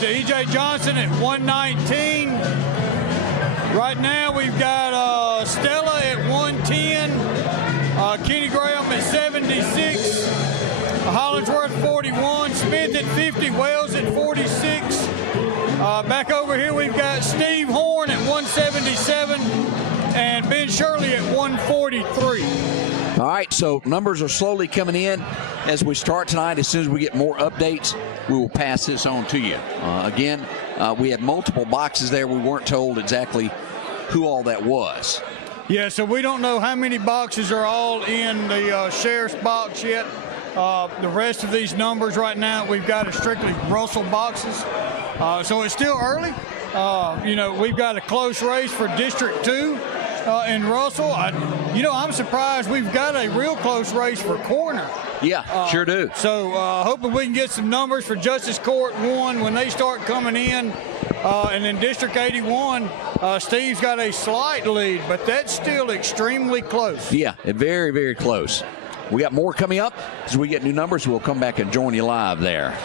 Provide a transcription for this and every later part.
to E.J. Johnson at 119. Right now we've got Stella at 110, Kenny Graham at 76, Hollingsworth 41, Smith at 50, Wells at 46. Back over here we've got Steve Horn at 177 and Ben Shirley at 143. All right, so numbers are slowly coming in as we start tonight. As soon as we get more updates, we will pass this on to you. Again, we had multiple boxes there. We weren't told exactly who all that was. Yeah, so we don't know how many boxes are all in the sheriff's box yet. The rest of these numbers right now we've got are strictly Russell boxes. So it's still early. We've got a close race for District 2 in Russell. I'm surprised we've got a real close race for coroner. Yeah, sure do. So hoping we can get some numbers for Justice Court 1 when they start coming in. And in District 81, Steve's got a slight lead, but that's still extremely close. Yeah, very, very close. We got more coming up. As we get new numbers, we'll come back and join you live there.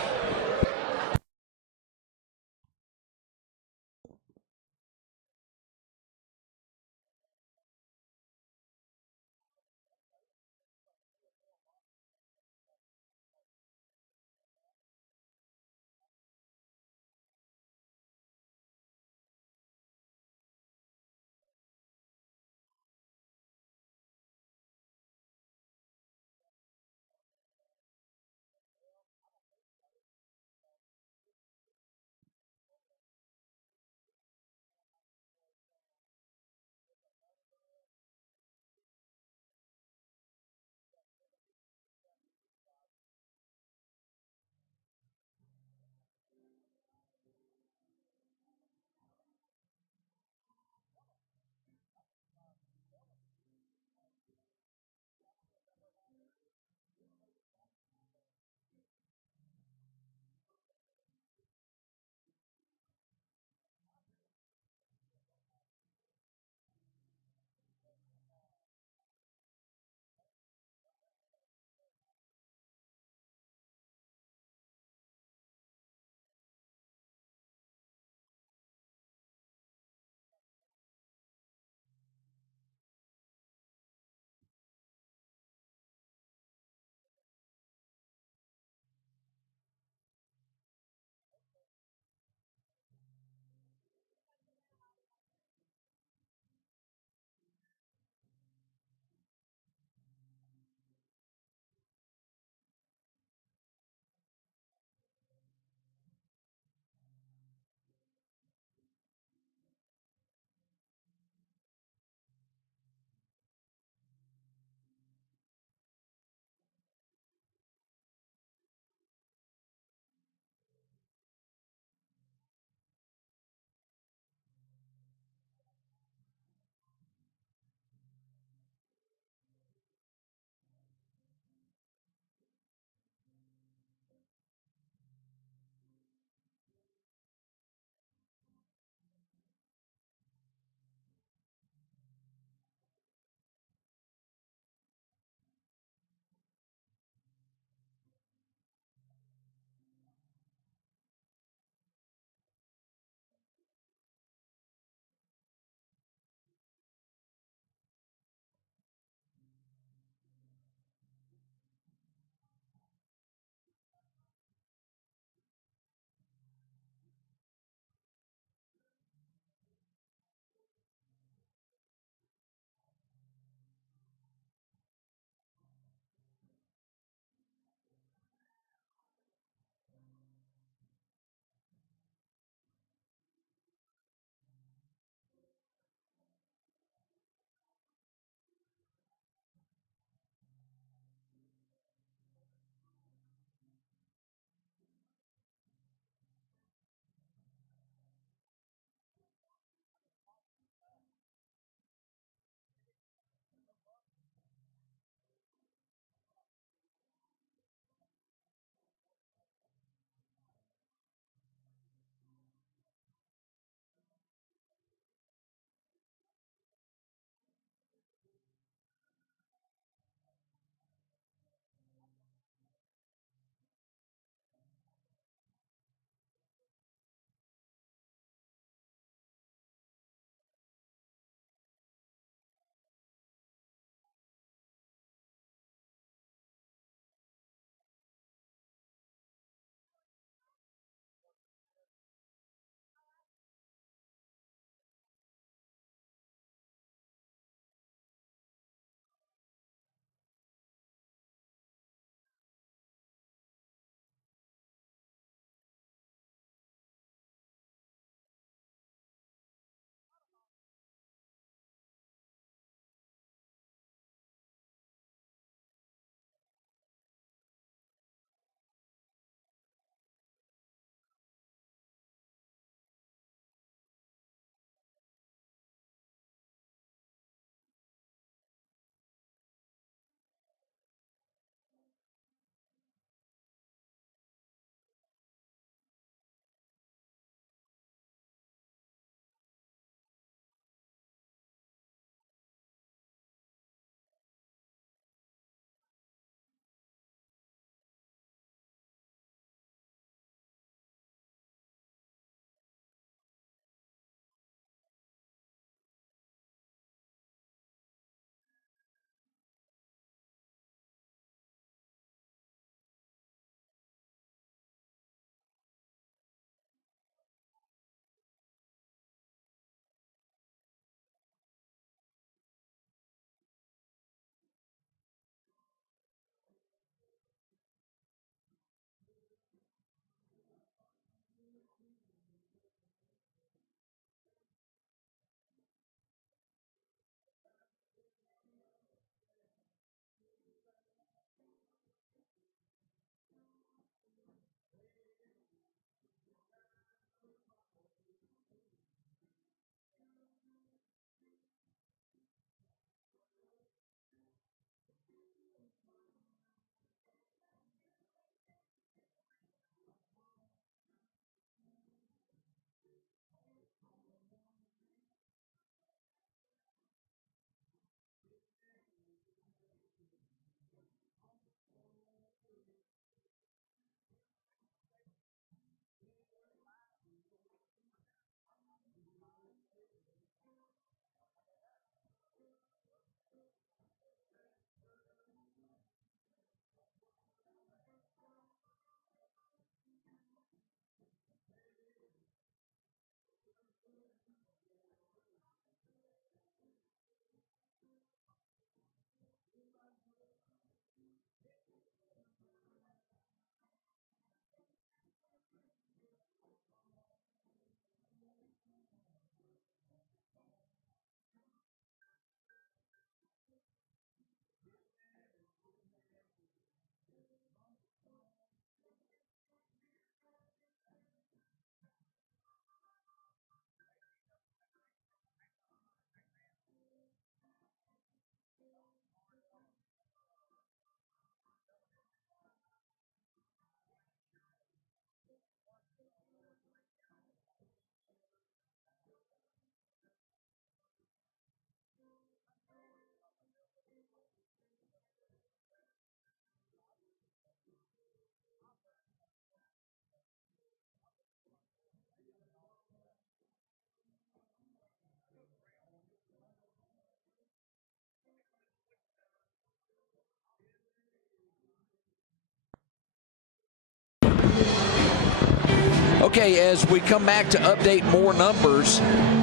Okay, as we come back to update more numbers,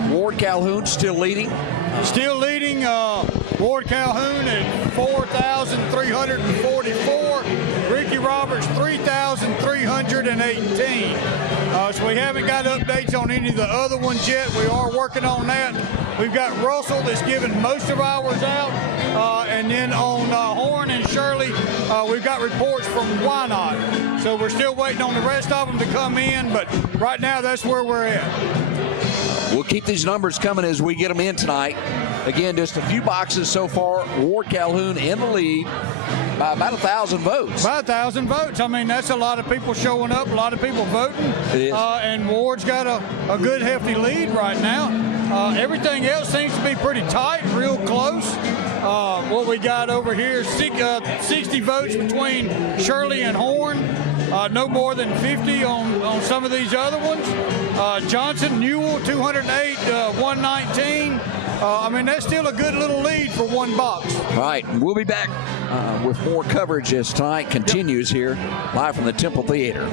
Ward Calhoun still leading. Still leading, Ward Calhoun at 4,344. Ricky Roberts, 3,318. So we haven't got updates on any of the other ones yet. We are working on that. We've got Russell that's given most of ours out. And then on Horn and Shirley, we've got reports from Wynot. So we're still waiting on the rest of them to come in, but right now that's where we're at. We'll keep these numbers coming as we get them in tonight. Again, just a few boxes so far. Ward Calhoun in the lead by about 1,000 votes. About 1,000 votes. I mean, that's a lot of people showing up, a lot of people voting. It is. And Ward's got a good, hefty lead right now. Everything else seems to be pretty tight, real close. What we got over here, 60 votes between Shirley and Horn. No more than 50 on some of these other ones. Johnson, Newell, 208, 119. I mean, that's still a good little lead for one box. All right, we'll be back with more coverage as tonight continues here, live from the Temple Theatre.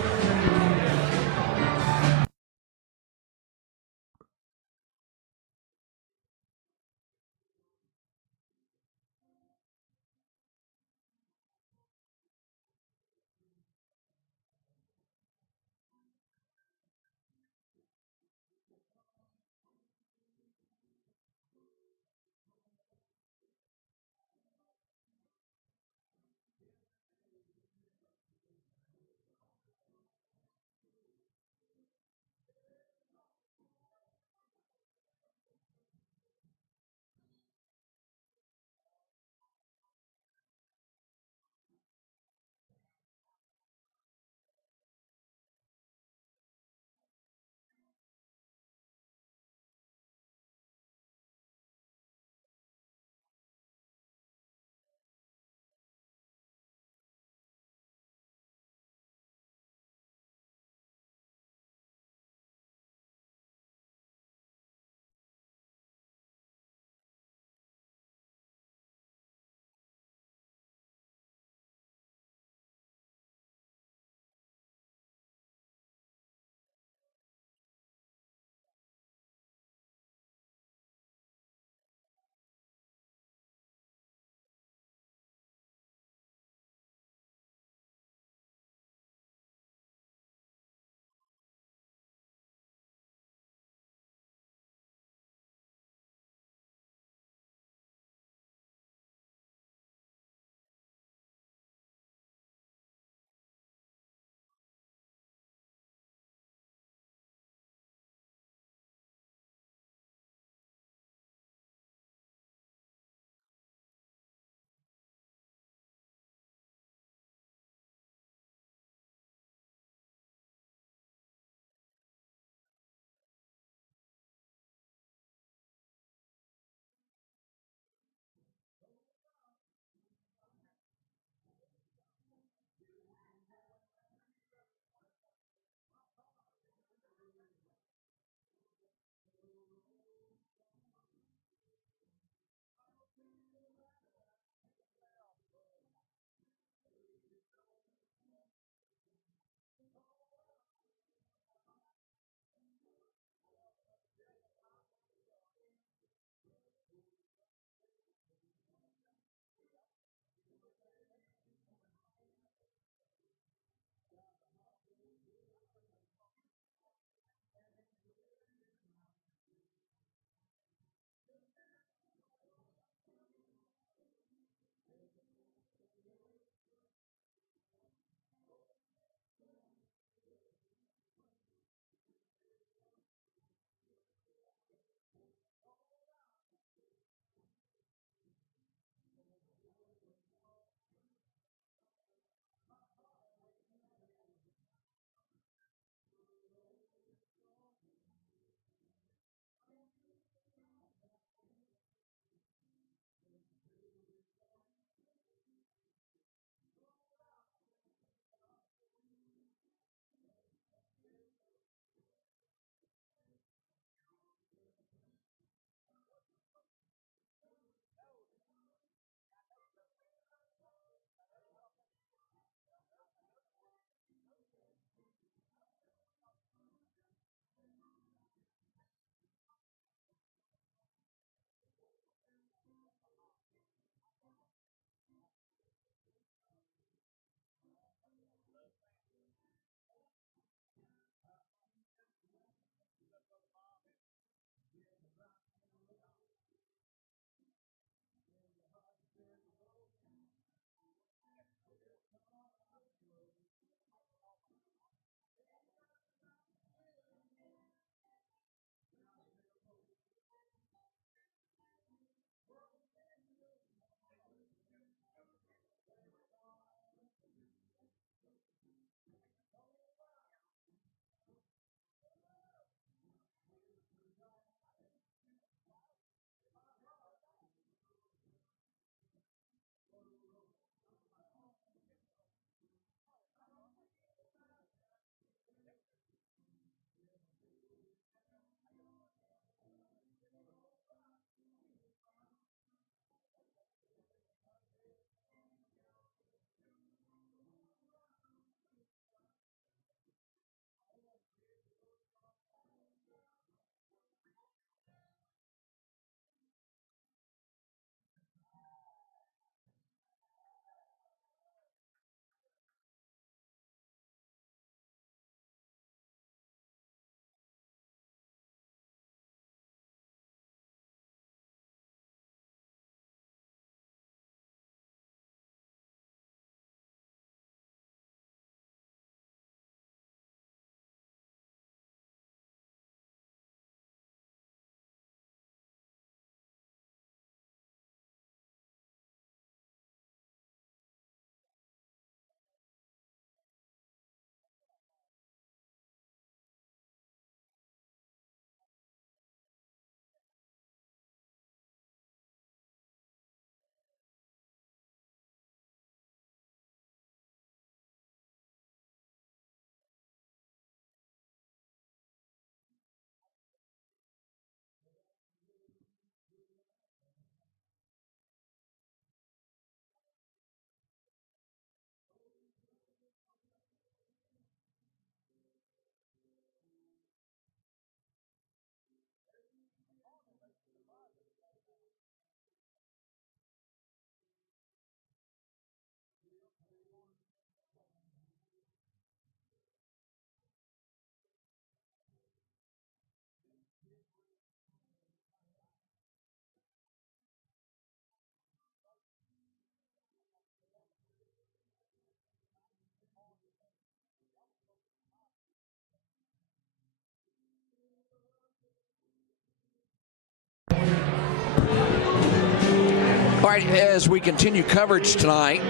right, as we continue coverage tonight,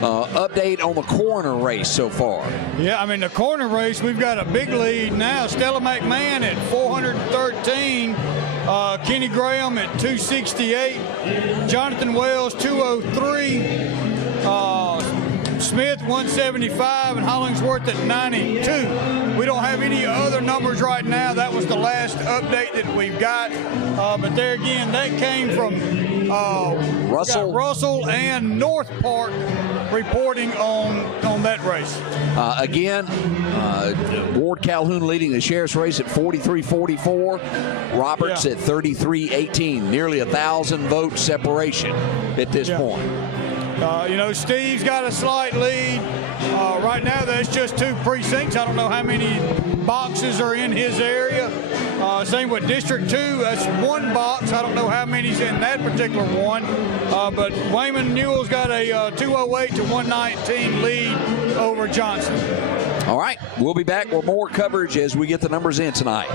update on the coroner race so far. Yeah, I mean, the coroner race, we've got a big lead now. Stella McMahon at 413. Kenny Graham at 268. Jonathan Wells, 203. Smith, 175. And Hollingsworth at 92. We don't have any other numbers right now. That was the last update that we've got. But there again, that came from Russell and North Park reporting on that race. Again, Ward Calhoun leading the sheriff's race at 43-44. Roberts at 33-18. Nearly 1,000 vote separation at this point. Steve's got a slight lead. Right now, there's just 2 precincts. I don't know how many boxes are in his area. Same with District 2. That's 1 box. I don't know how many's in that particular one. But Wayman Newell's got a 208 to 119 lead over Johnson. All right. We'll be back with more coverage as we get the numbers in tonight.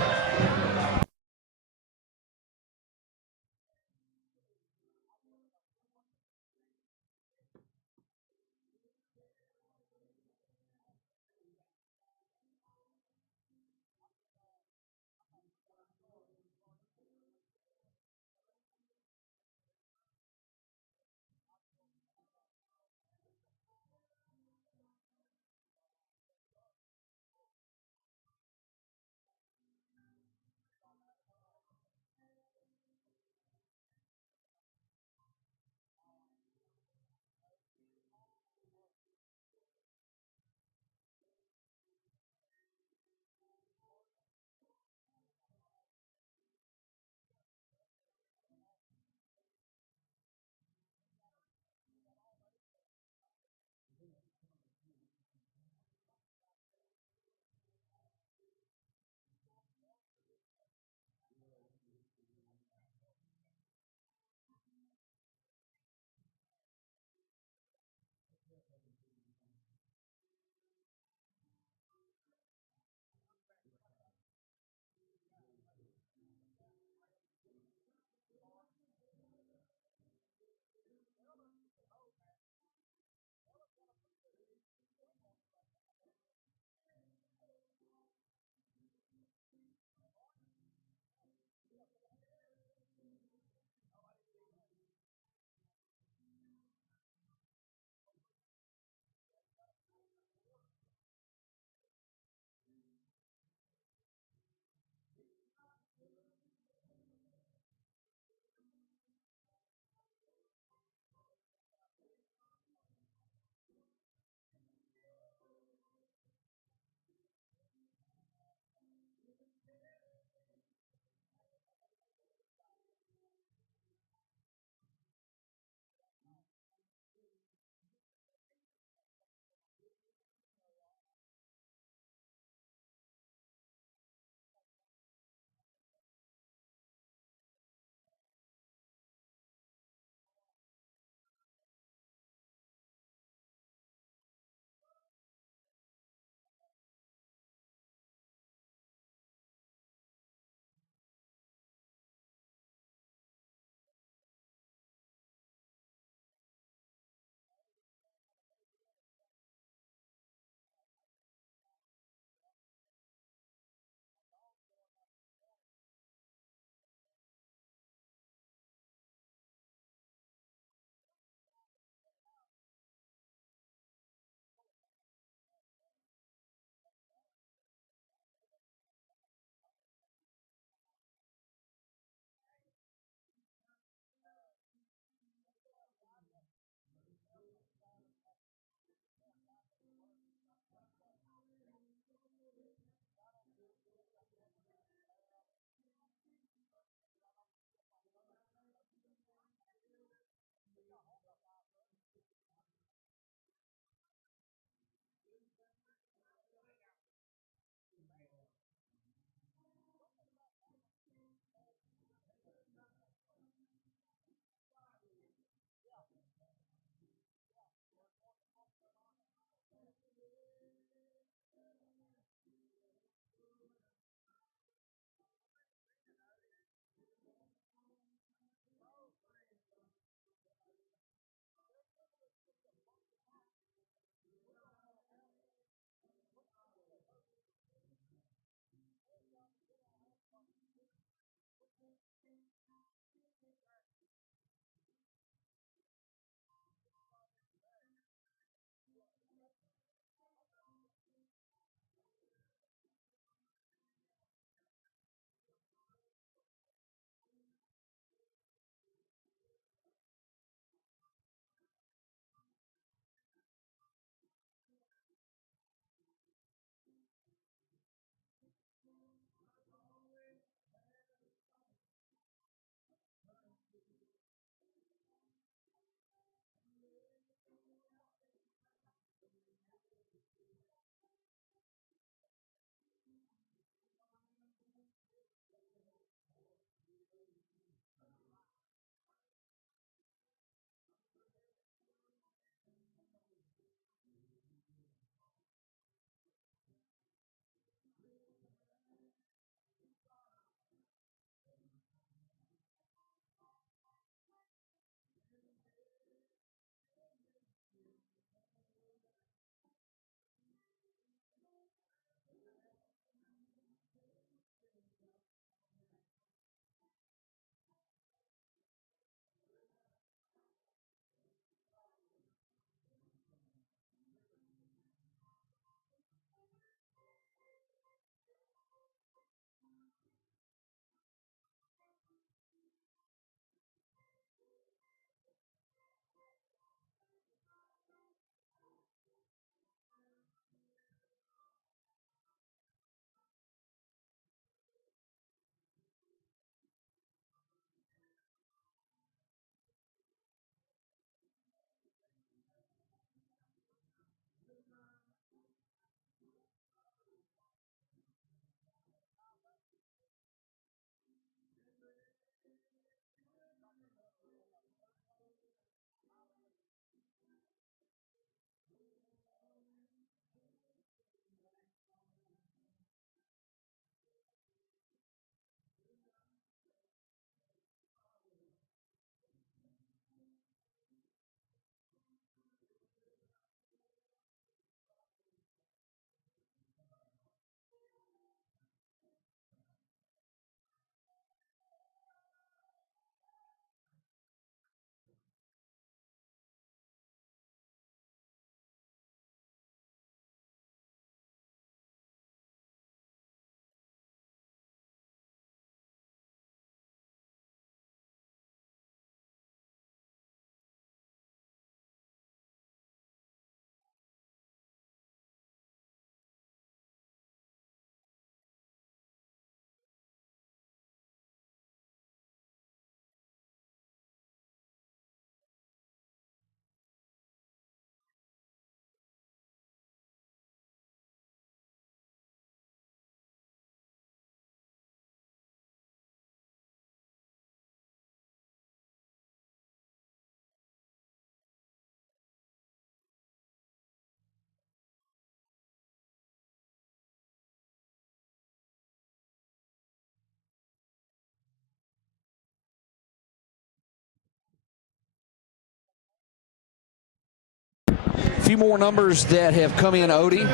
few more numbers that have come in, Odie.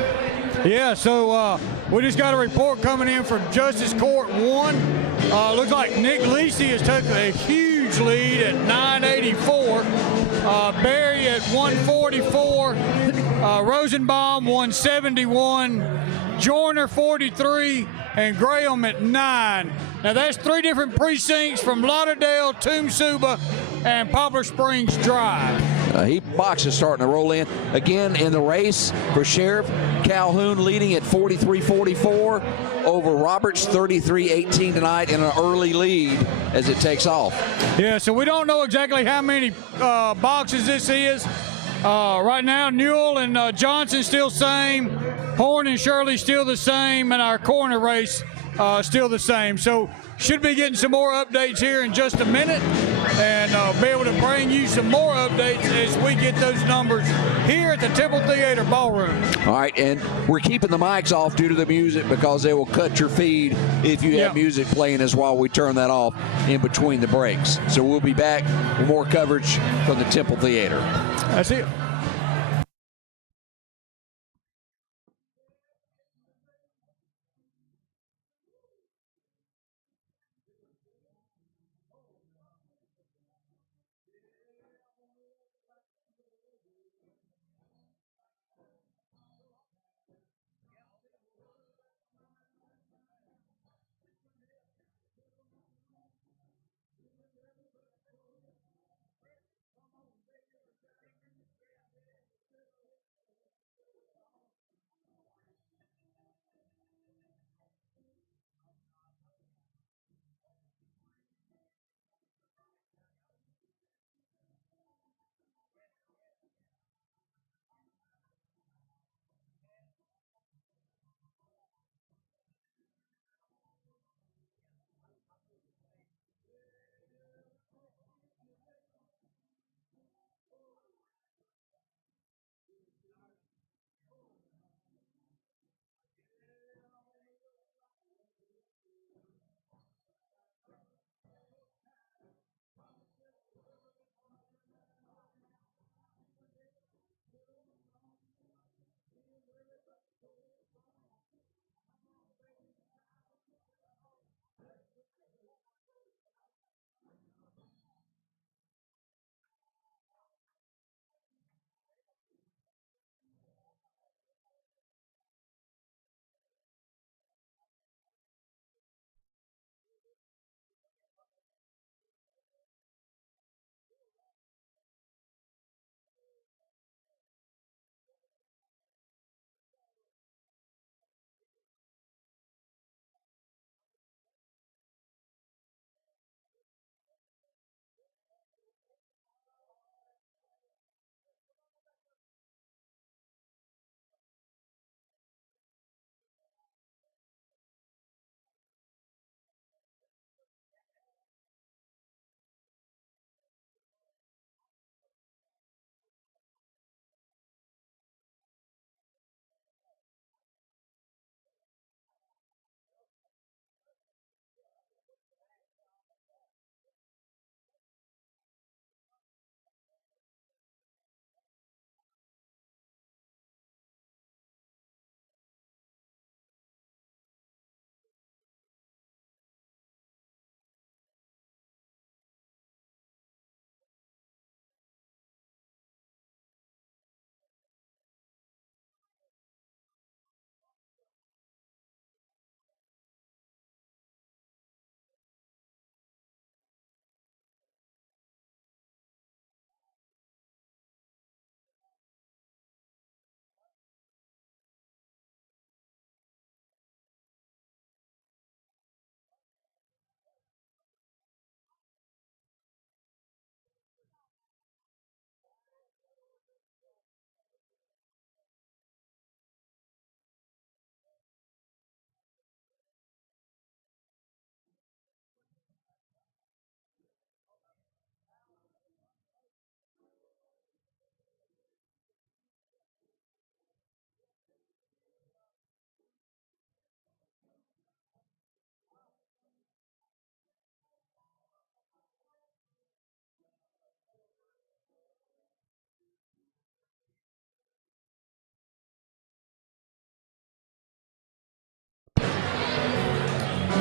Yeah, so we just got a report coming in from Justice Court 1. Looks like Nick Lisi has taken a huge lead at 984. Barry at 144. Rosenbaum 171. Joyner 43. And Graham at 9. Now that's 3 different precincts from Lauderdale, Toomsuba, and Poplar Springs Drive. Heap boxes starting to roll in. Again, in the race for Sheriff, Calhoun leading at 43-44 over Roberts 33-18 tonight in an early lead as it takes off. Yeah, so we don't know exactly how many boxes this is. Right now, Newell and Johnson still same. Horn and Shirley still the same, and our corner race still the same. So should be getting some more updates here in just a minute, and be able to bring you some more updates as we get those numbers here at the Temple Theatre Ballroom. All right, and we're keeping the mics off due to the music because they will cut your feed if you have music playing as while we turn that off in between the breaks. So we'll be back with more coverage from the Temple Theatre. That's it.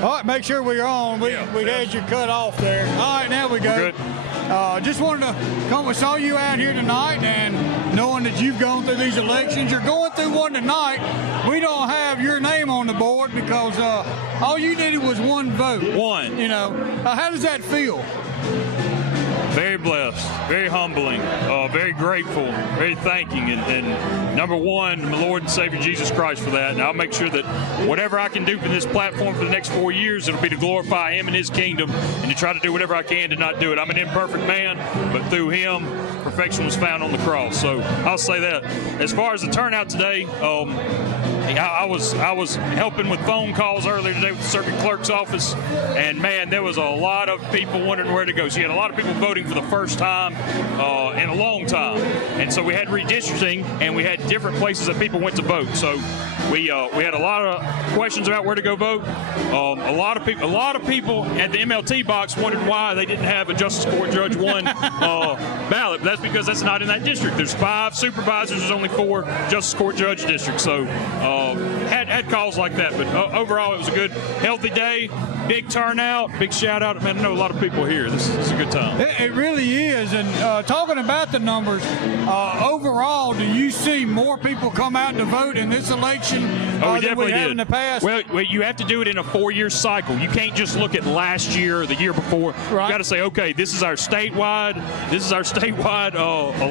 All right, make sure we're on. We had you cut off there. All right, now we go. We're good. Just wanted to come. We saw you out here tonight, and knowing that you've gone through these elections, you're going through one tonight. We don't have your name on the board because all you needed was one vote. One. You know, how does that feel? Very blessed, very humbling, very grateful, very thanking, and number one, my Lord and Savior Jesus Christ for that. And I'll make sure that whatever I can do from this platform for the next 4 years, it'll be to glorify Him and His kingdom and to try to do whatever I can to not do it. I'm an imperfect man, but through Him, perfection was found on the cross. So I'll say that. As far as the turnout today, I was helping with phone calls earlier today with the circuit clerk's office, and man, there was a lot of people wondering where to go. So you had a lot of people voting for the first time in a long time, and so we had redistricting, and we had different places that people went to vote. So we had a lot of questions about where to go vote. A lot of people at the MLT box wondered why they didn't have a Justice Court Judge 1 ballot. But that's because that's not in that district. There's 5 supervisors. There's only 4 Justice Court Judge districts. So had calls like that. But overall, it was a good, healthy day. Big turnout. Big shout out. Man, I know a lot of people here. This is a good time. It really is. And talking about the numbers, overall, do you see more people come out to vote in this election than we have in the past? Well, you have to do it in a 4-year cycle. You can't just look at last year or the year before. Right. You got to say, okay, this is our statewide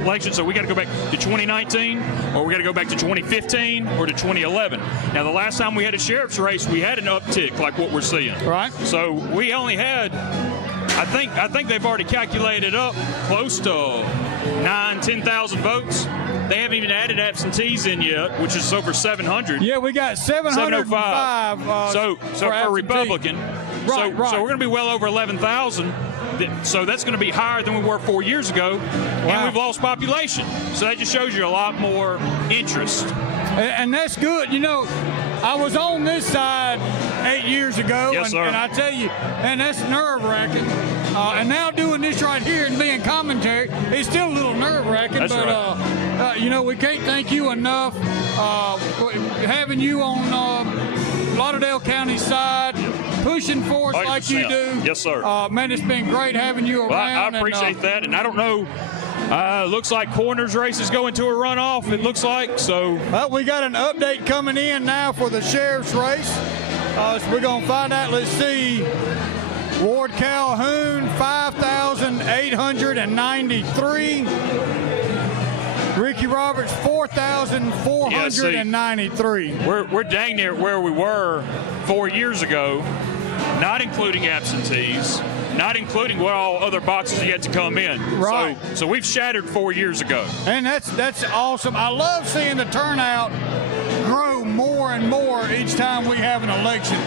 election, so we got to go back to 2019, or we got to go back to 2015, or to 2011. Now, the last time we had a sheriff's race, we had an uptick like what we're seeing. Right. So we only had, I think they've already calculated up close to 10,000 votes. They haven't even added absentees in yet, which is over 700. Yeah, we got 705. So for Republican, right. So we're going to be well over 11,000. So that's going to be higher than we were 4 years ago, and we've lost population. So that just shows you a lot more interest. And that's good. You know, I was on this side 8 years ago, yes, and I tell you, and that's nerve-wracking. And now doing this right here and being commentary, it's still a little nerve-wracking. That's but right. you know, we can't thank you enough. Having you on Lauderdale County side, pushing for us 100%. Like you do. Yes, sir. Man, it's been great having you around. Well, I appreciate that, and I don't know. Looks like Coroner's race is going to a runoff, it looks like. So well, we got an update coming in now for the sheriff's race. So we're going to find out. Let's see. Ward Calhoun, 5,893. Ricky Roberts, 4,493. We're dang near where we were 4 years ago, not including absentees, not including what all other boxes yet to come in. Right. So we've shattered 4 years ago. And that's awesome. I love seeing the turnout grow more and more each time we have an election.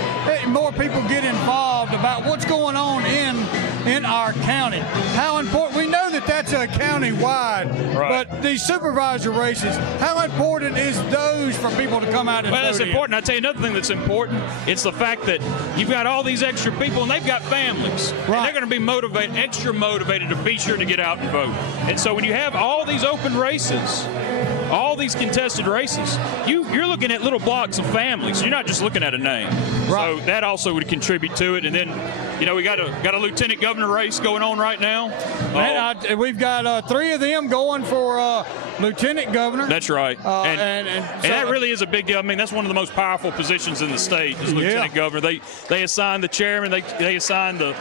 More people get involved about what's going on in our county. How important, we know that that's a county-wide, right. But these supervisor races, how important is those for people to come out and vote? Well, that's important. I'll tell you another thing that's important. It's the fact that you've got all these extra people, and they've got families. Right. And they're going to be extra motivated to be sure to get out and vote. And so when you have all these open races, all these contested races, you're looking at little blocks of families. You're not just looking at a name. Right. So that also would contribute to it. And then, you know, we got a lieutenant governor race going on right now. We've got 3 of them going for lieutenant governor. That's right. And so that really is a big deal. I mean, that's one of the most powerful positions in the state is lieutenant governor. They assign the chairman. They assign the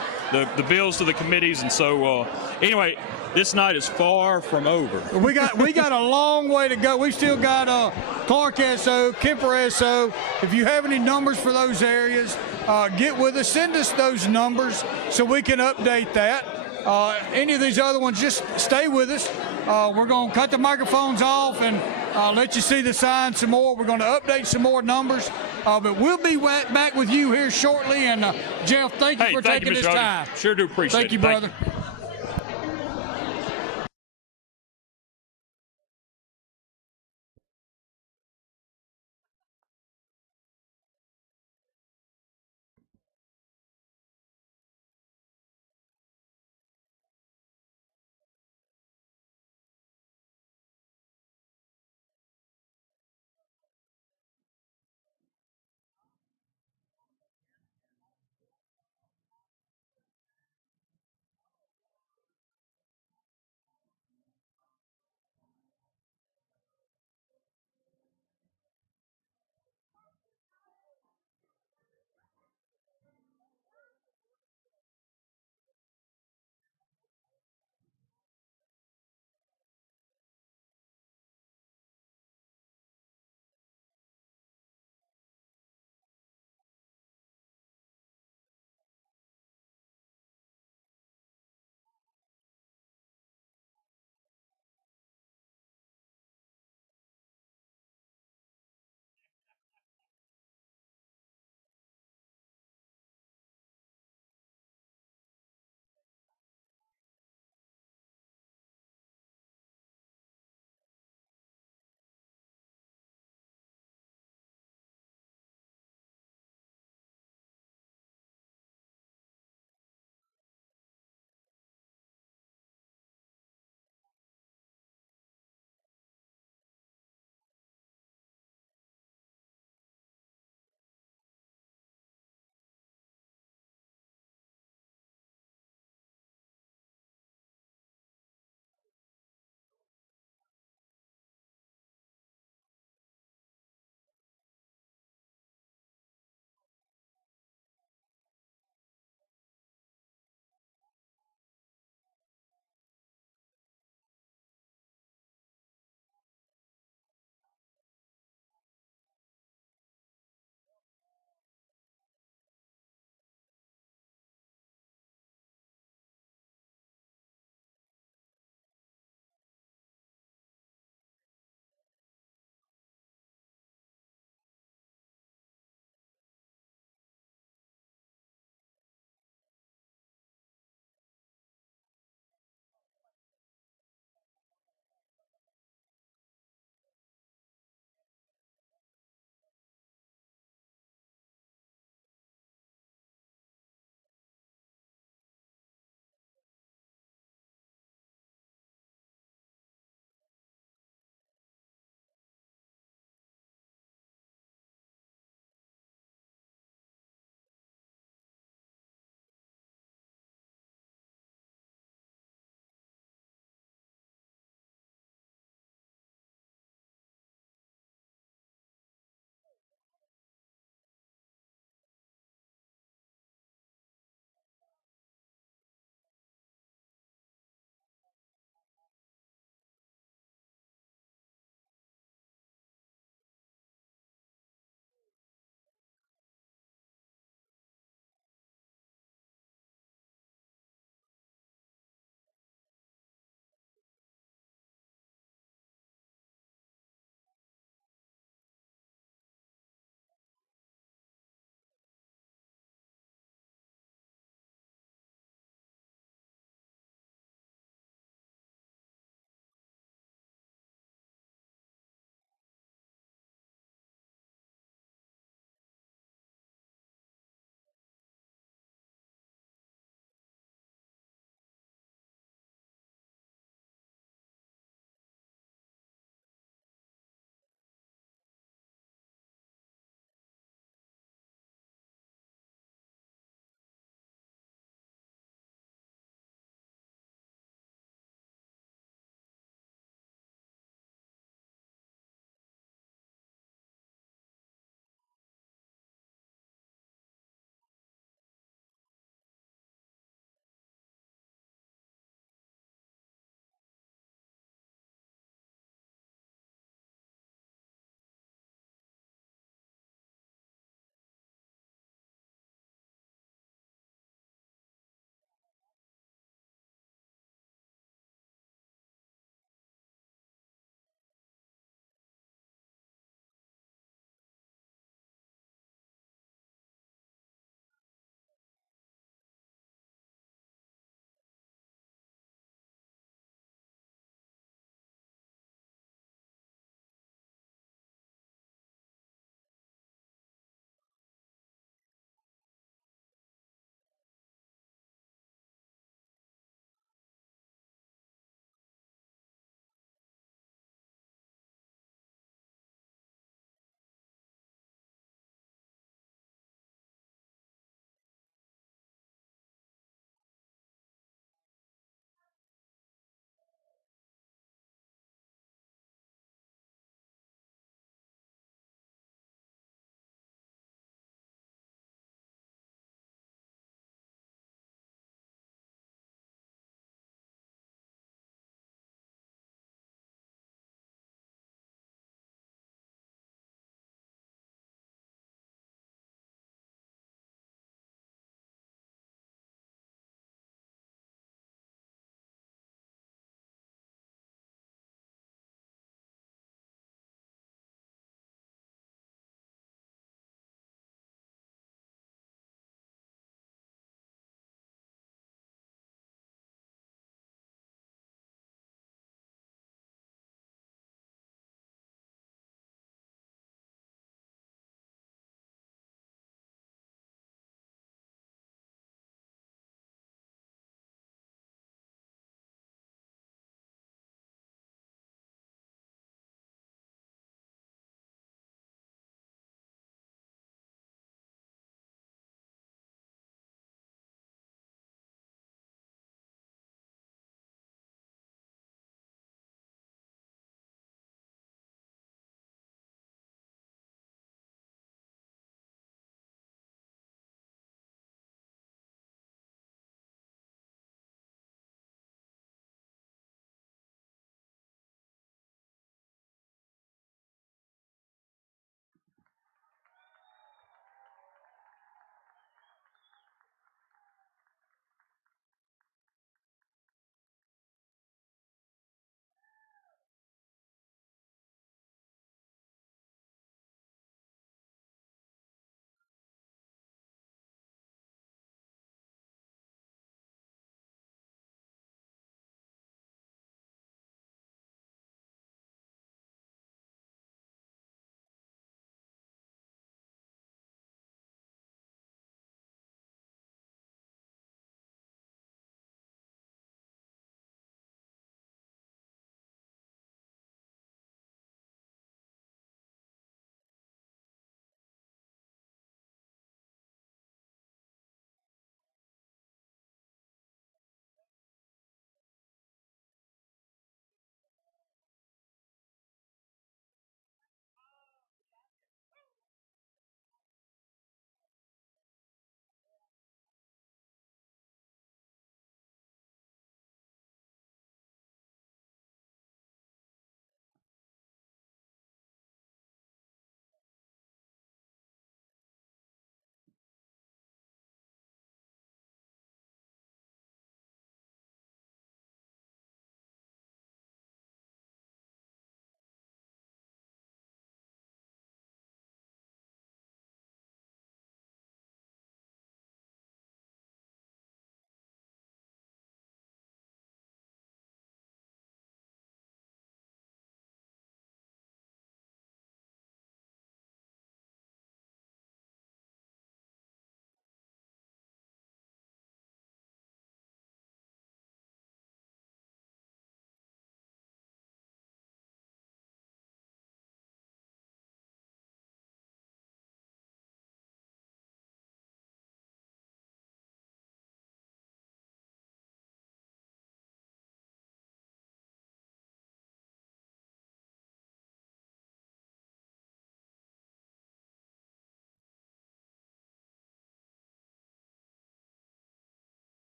bills to the committees. And so, anyway, this night is far from over. We got a long way to go. We still got Clark SO, Kemper SO. If you have any numbers for those areas, get with us. Send us those numbers so we can update that. Any of these other ones, just stay with us. We're going to cut the microphones off and let you see the sign some more. We're going to update some more numbers. But we'll be back with you here shortly. And Jeff, thank you for taking this time. Sure do appreciate it. Thank you, brother.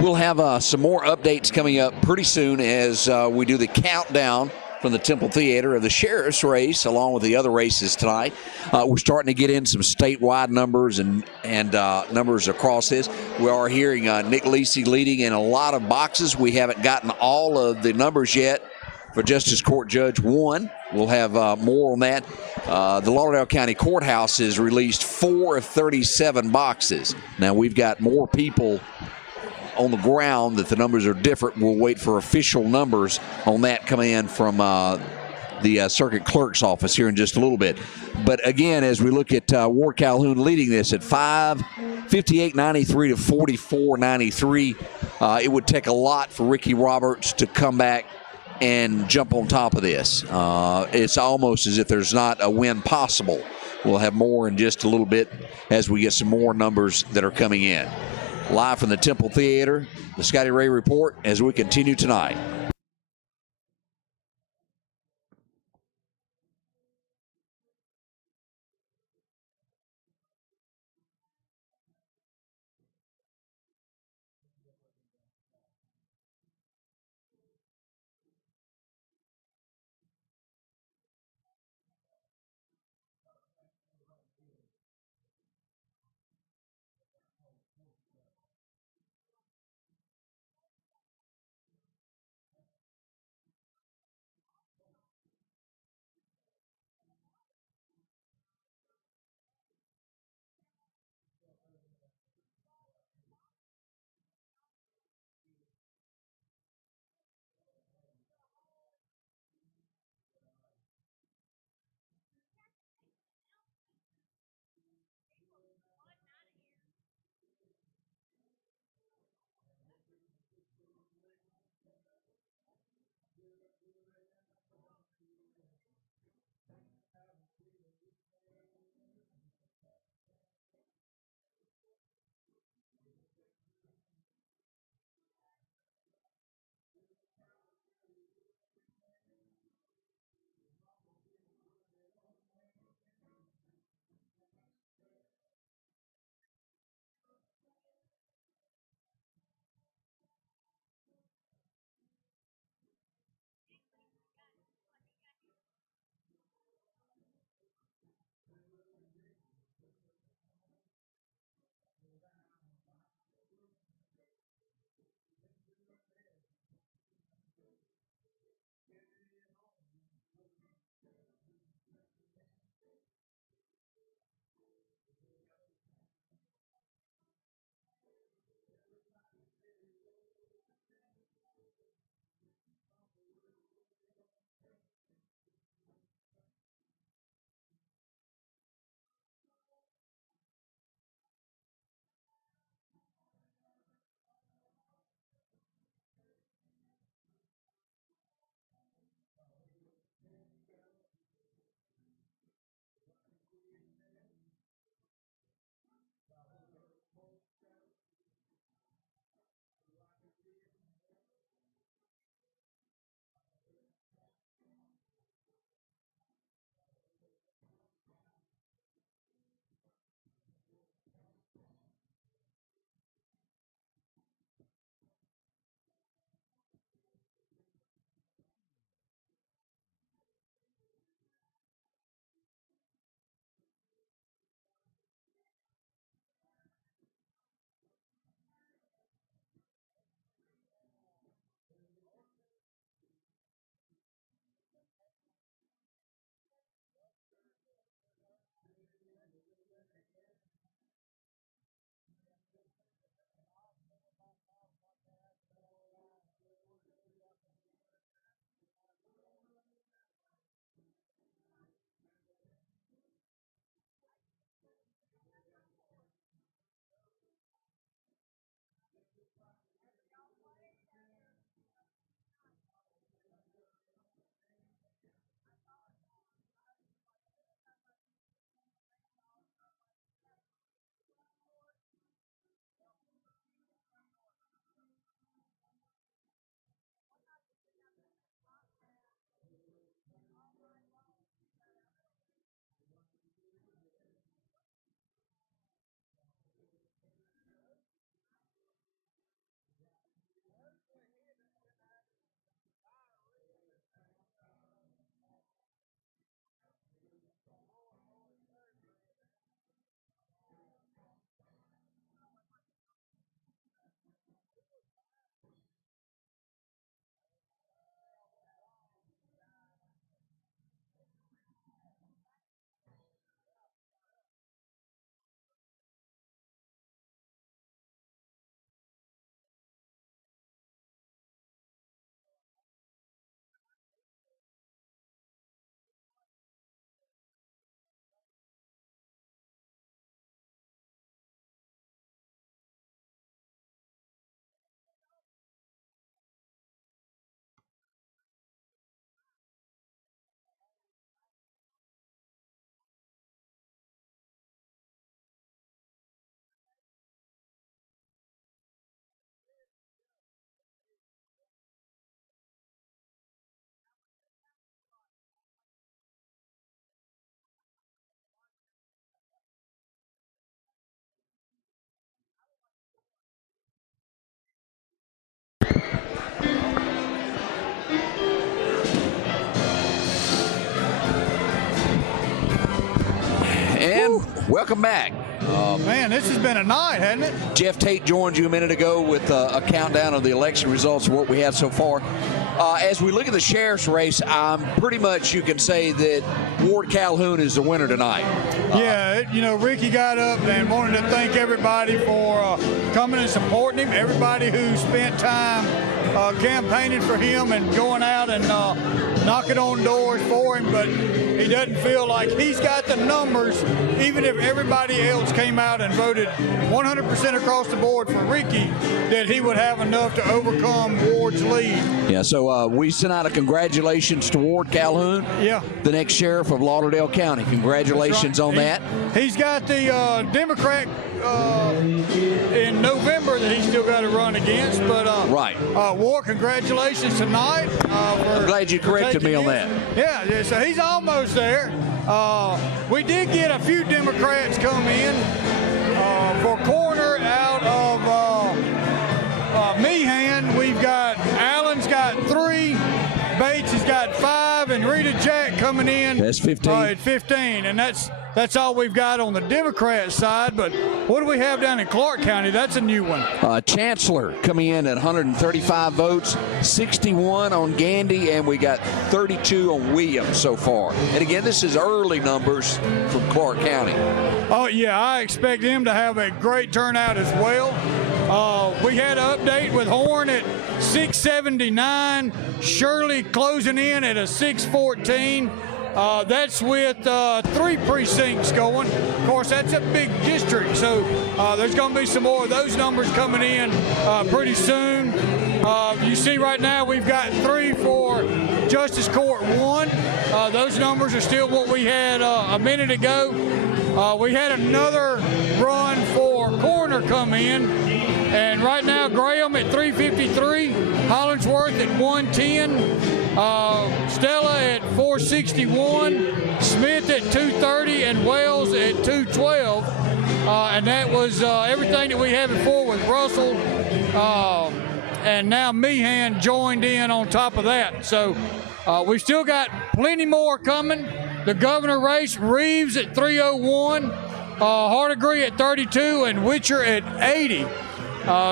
We'll have some more updates coming up pretty soon as we do the countdown from the Temple Theatre of the Sheriff's race, along with the other races tonight. We're starting to get in some statewide numbers and numbers across this. We are hearing Nick Lisi leading in a lot of boxes. We haven't gotten all of the numbers yet for Justice Court Judge 1. We'll have more on that. The Lauderdale County Courthouse has released 4 of 37 boxes. Now, we've got more people on the ground that the numbers are different. We'll wait for official numbers on that coming in from the circuit clerk's office here in just a little bit. But again, as we look at Ward Calhoun leading this at 58.93 to 44.93, it would take a lot for Ricky Roberts to come back and jump on top of this. It's almost as if there's not a win possible. We'll have more in just a little bit as we get some more numbers that are coming in. Live from the Temple Theatre, the Scotty Ray Report as we continue tonight. And welcome back. Man, this has been a night, hasn't it? Jeff Tate joined you a minute ago with a countdown of the election results of what we have so far. As we look at the sheriff's race, pretty much you can say that Ward Calhoun is the winner tonight. Ricky got up and wanted to thank everybody for coming and supporting him, everybody who spent time campaigning for him and going out and knocking on doors for him, but he doesn't feel like he's got the numbers, even if everybody else came out and voted 100% across the board for Ricky, that he would have enough to overcome Ward's lead. Yeah, so we sent out a congratulations to Ward Calhoun, the next sheriff of Lauderdale County. Congratulations on that. He's got the Democrat in November that he's still got to run against, but Ward, congratulations tonight. I'm glad you corrected me on that. Yeah, so he's almost there. We did get a few Democrats come in for coroner out of Meehan. We've got Allen's got 3, Bates has got 5, and Rita Jack coming in. That's 15. At 15, and that's all we've got on the Democrat side. But what do we have down in Clark County? That's a new one. Chancellor coming in at 135 votes, 61 on Gandy, and we got 32 on Williams so far. And again, this is early numbers from Clark County. Oh, yeah, I expect him to have a great turnout as well. We had an update with Horn at 679, Shirley closing in at a 614. That's with 3 precincts going. Of course, that's a big district, so there's going to be some more of those numbers coming in pretty soon. You see right now we've got 3 for Justice Court 1. Those numbers are still what we had a minute ago. We had another run for coroner come in, and right now Graham at 353, Hollingsworth at 110, Stella at 461, Smith at 230, and Wells at 212. And that was everything that we had before with Russell. And now Meehan joined in on top of that. So we've still got plenty more coming. The governor race, Reeves at 301, Hardegree at 32, and Witcher at 80.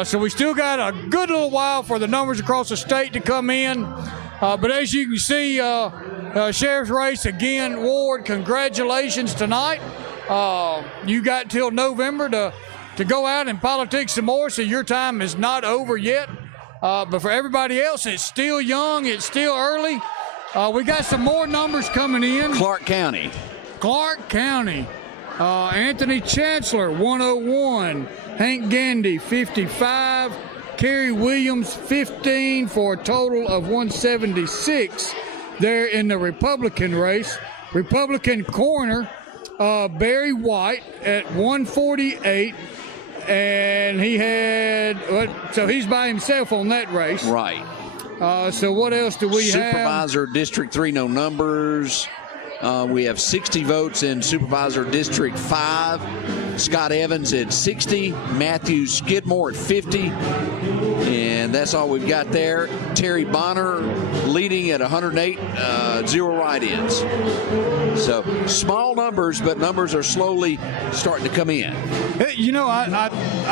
So we still got a good little while for the numbers across the state to come in. But as you can see, sheriff's race again, Ward, congratulations tonight. You got till November to go out and politic some more, so your time is not over yet. But for everybody else, it's still young, it's still early. We got some more numbers coming in. Clark County. Anthony Chancellor, 101. Hank Gandy, 55. Kerry Williams, 15, for a total of 176 there in the Republican race. Republican coroner, Barry White at 148. And he had, so he's by himself on that race. Right. So what else do we have? Supervisor District 3, no numbers. We have 60 votes in Supervisor District 5. Scott Evans at 60. Matthew Skidmore at 50. And that's all we've got there. Terry Bonner leading at 108, 0 write-ins. So small numbers, but numbers are slowly starting to come in. You know, I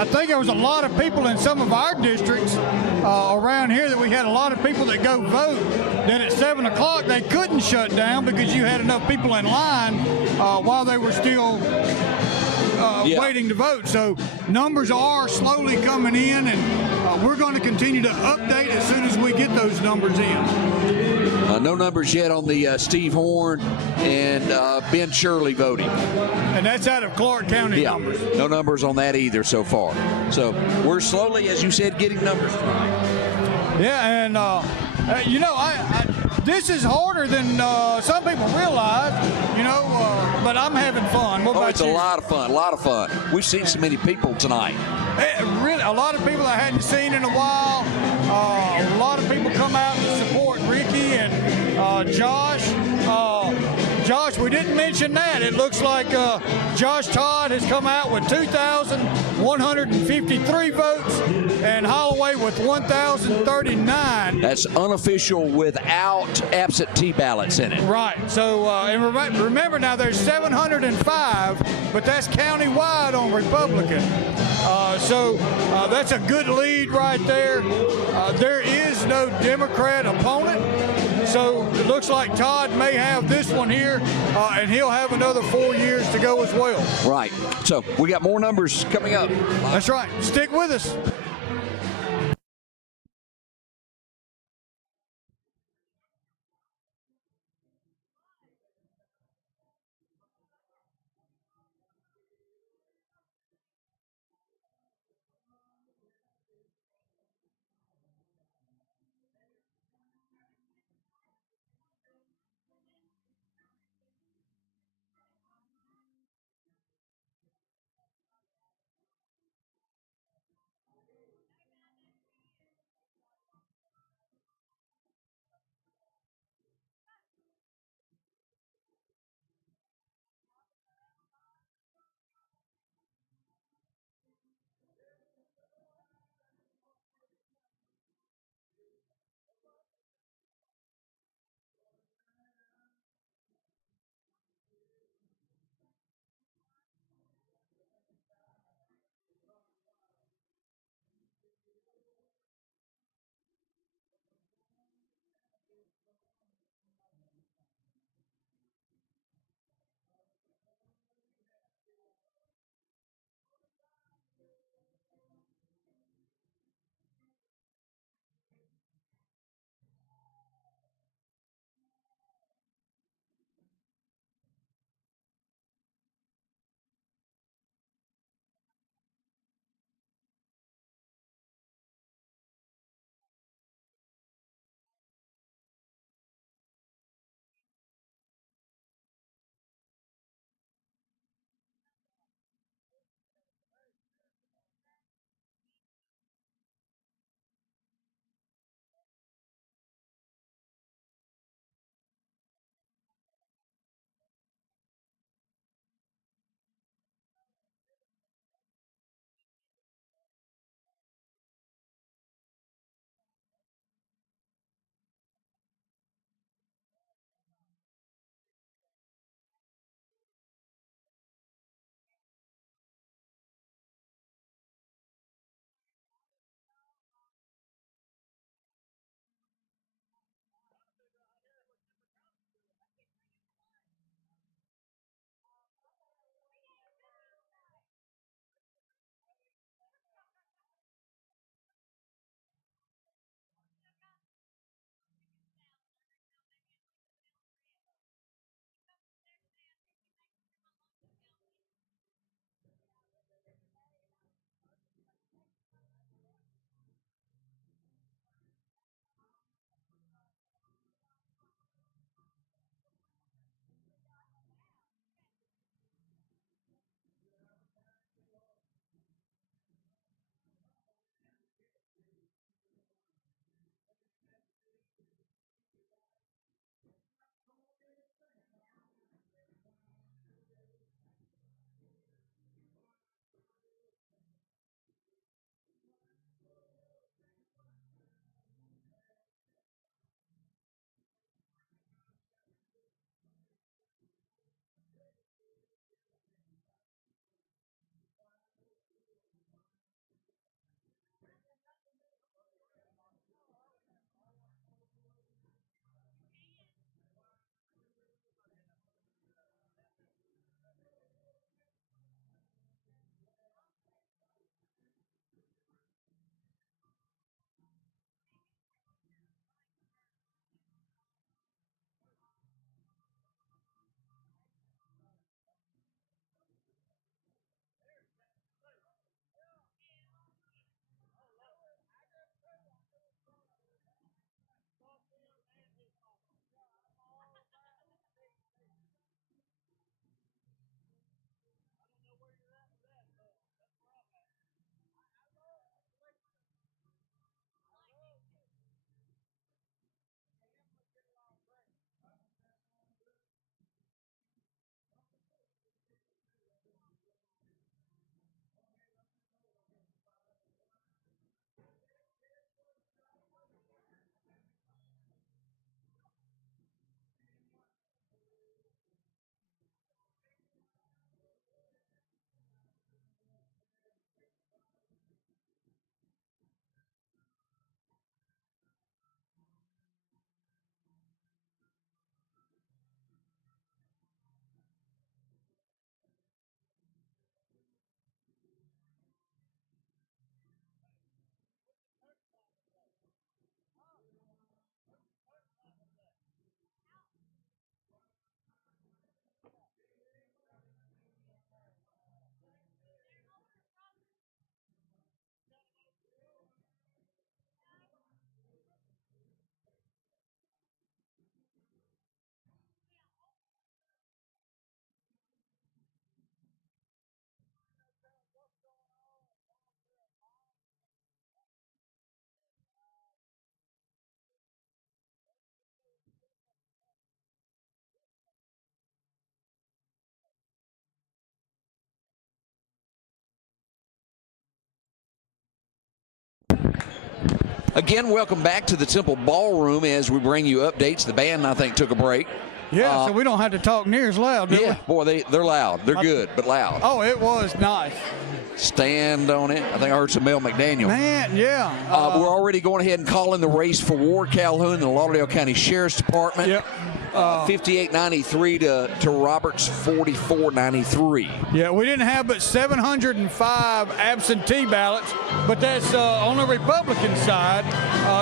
think there was a lot of people in some of our districts around here that we had a lot of people that go vote. Then at 7 o'clock they couldn't shut down because you had enough people in line while they were still waiting to vote. So numbers are slowly coming in, and we're going to continue to update as soon as we get those numbers in. No numbers yet on the Steve Horn and Ben Shirley voting. And that's out of Clark County numbers. No numbers on that either so far. So we're slowly, as you said, getting numbers tonight. Yeah, and you know, this is harder than some people realize, you know, but I'm having fun. What about it's you? a lot of fun. We've seen so many people tonight. Really, a lot of people I hadn't seen in a while. A lot of people come out to support Ricky and Josh. Josh, we didn't mention that. It looks like Josh Todd has come out with 2,153 votes and Holloway with 1,039. That's unofficial without absentee ballots in it. Right. So, and remember now, there's 705, but that's county-wide on Republican. So that's a good lead right there. There is no Democrat opponent. So it looks like Todd may have this one here, and he'll have another 4 years to go as well. Right. So we got more numbers coming up. That's right. Stick with us. Again, welcome back to the Temple Ballroom as we bring you updates. The band, I think, took a break. Yeah, so we don't have to talk near as loud, do we? Boy, they're loud. They're good, but loud. Oh, it was nice. Stand on it. I think I heard some Mel McDaniel. Man, yeah. We're already going ahead and calling the race for Ward Calhoun in the Lauderdale County Sheriff's Department. Yep. 58.93 to Roberts 44.93. Yeah, we didn't have but 705 absentee ballots, but that's on the Republican side.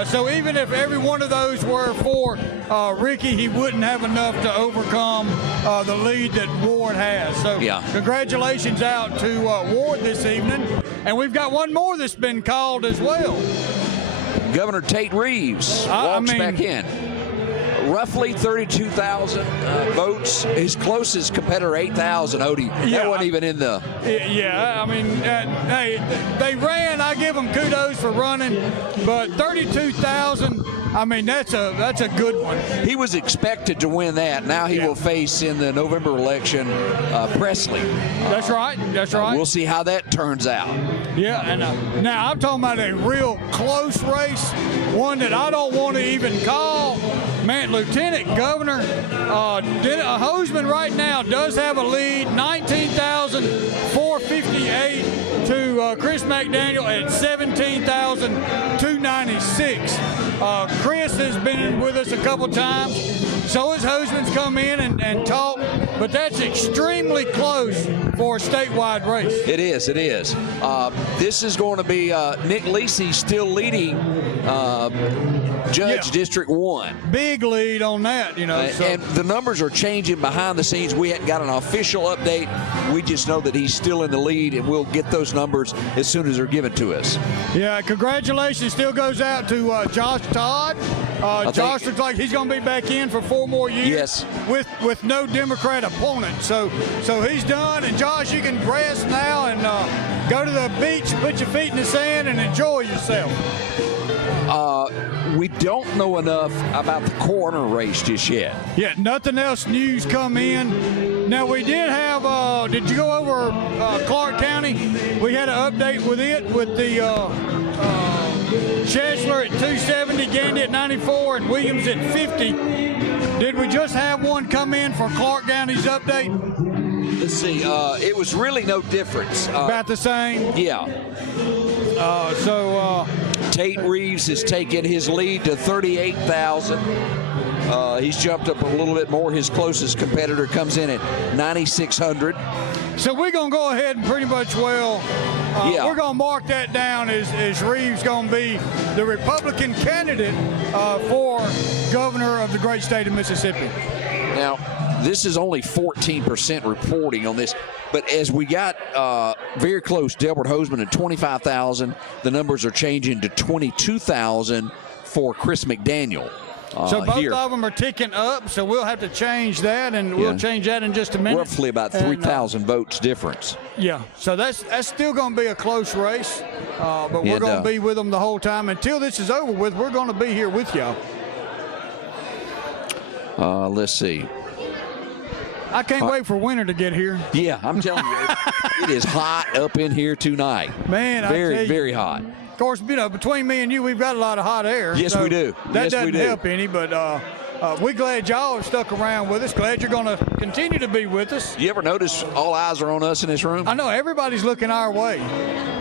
So even if every one of those were for Ricky, he wouldn't have enough to overcome the lead that Ward has. So congratulations out to Ward this evening. And we've got one more that's been called as well. Governor Tate Reeves walks back in. Roughly 32,000 votes. His closest competitor, 8,000, Odie. That wasn't even in the... Yeah, I mean, hey, they ran. I give them kudos for running. But 32,000, I mean, that's a good one. He was expected to win that. Now he will face in the November election Presley. That's right. That's right. We'll see how that turns out. Yeah, and now I'm talking about a real close race, one that I don't want to even call. Man, Lieutenant Governor Hoseman right now does have a lead, 19,458 to Chris McDaniel at 17,296. Chris has been with us a couple times. So has Hoseman's come in and talked, but that's extremely close for a statewide race. It is. It is. This is going to be Nick Lisi still leading Judge District 1. Big lead on that, you know. And the numbers are changing behind the scenes. We hadn't got an official update. We just know that he's still in the lead, and we'll get those numbers as soon as they're given to us. Yeah, congratulations still goes out to Josh Todd. Josh looks like he's going to be back in for 4 more years with no Democrat opponent. So he's done, and Josh, you can rest now and go to the beach, put your feet in the sand, and enjoy yourself. We don't know enough about the coroner race just yet. Yeah, nothing else news come in. Now, we did have, did you go over Clark County? We had an update with it with the Chesler at 270, Gandy at 94, and Williams at 50. Did we just have one come in for Clark County's update? Let's see. It was really no difference. About the same? Yeah. Tate Reeves has taken his lead to 38,000. He's jumped up a little bit more. His closest competitor comes in at 9,600. So we're going to go ahead and pretty much, we're going to mark that down as Reeves going to be the Republican candidate for governor of the great state of Mississippi. Now, this is only 14% reporting on this, but as we got very close, Delbert Hoseman at 25,000, the numbers are changing to 22,000 for Chris McDaniel. So both of them are ticking up, so we'll have to change that, and we'll change that in just a minute. Roughly about 3,000 votes difference. Yeah, so that's still going to be a close race, but we're going to be with them the whole time. Until this is over with, we're going to be here with y'all. Let's see. I can't wait for winter to get here. Yeah, I'm telling you, it is hot up in here tonight. Man, very, very hot. Of course, between me and you, we've got a lot of hot air. Yes, we do. That doesn't help any, but we're glad y'all have stuck around with us. Glad you're going to continue to be with us. You ever notice all eyes are on us in this room? I know, everybody's looking our way.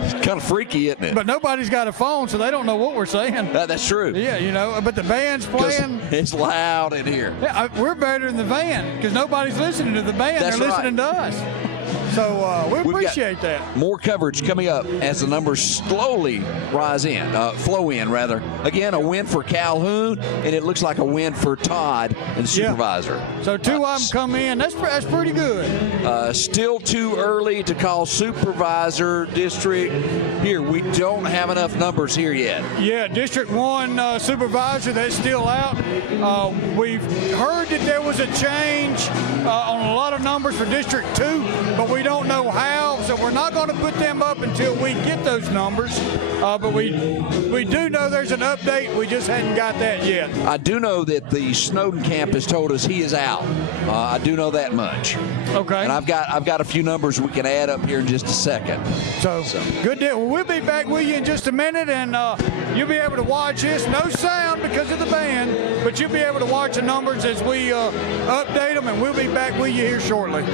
It's kind of freaky, isn't it? But nobody's got a phone, so they don't know what we're saying. That's true. Yeah, but the band's playing. It's loud in here. Yeah, we're better than the band because nobody's listening to the band. They're listening to us. So we appreciate that. More coverage coming up as the numbers slowly flow in. Again, a win for Calhoun, and it looks like a win for Todd and the supervisor. So 2 of them come in. That's pretty good. Still too early to call supervisor district. Here, we don't have enough numbers here yet. Yeah, District 1 supervisor, that's still out. We've heard that there was a change on a lot of numbers for District 2, but we don't know how, so we're not going to put them up until we get those numbers. But we do know there's an update. We just hadn't got that yet. I do know that the Snowden camp has told us he is out. I do know that much. Okay. And I've got a few numbers we can add up here in just a second. So. Good deal. Well, we'll be back with you in just a minute, and you'll be able to watch this. No sound because of the band, but you'll be able to watch the numbers as we update them, and we'll be back with you here shortly.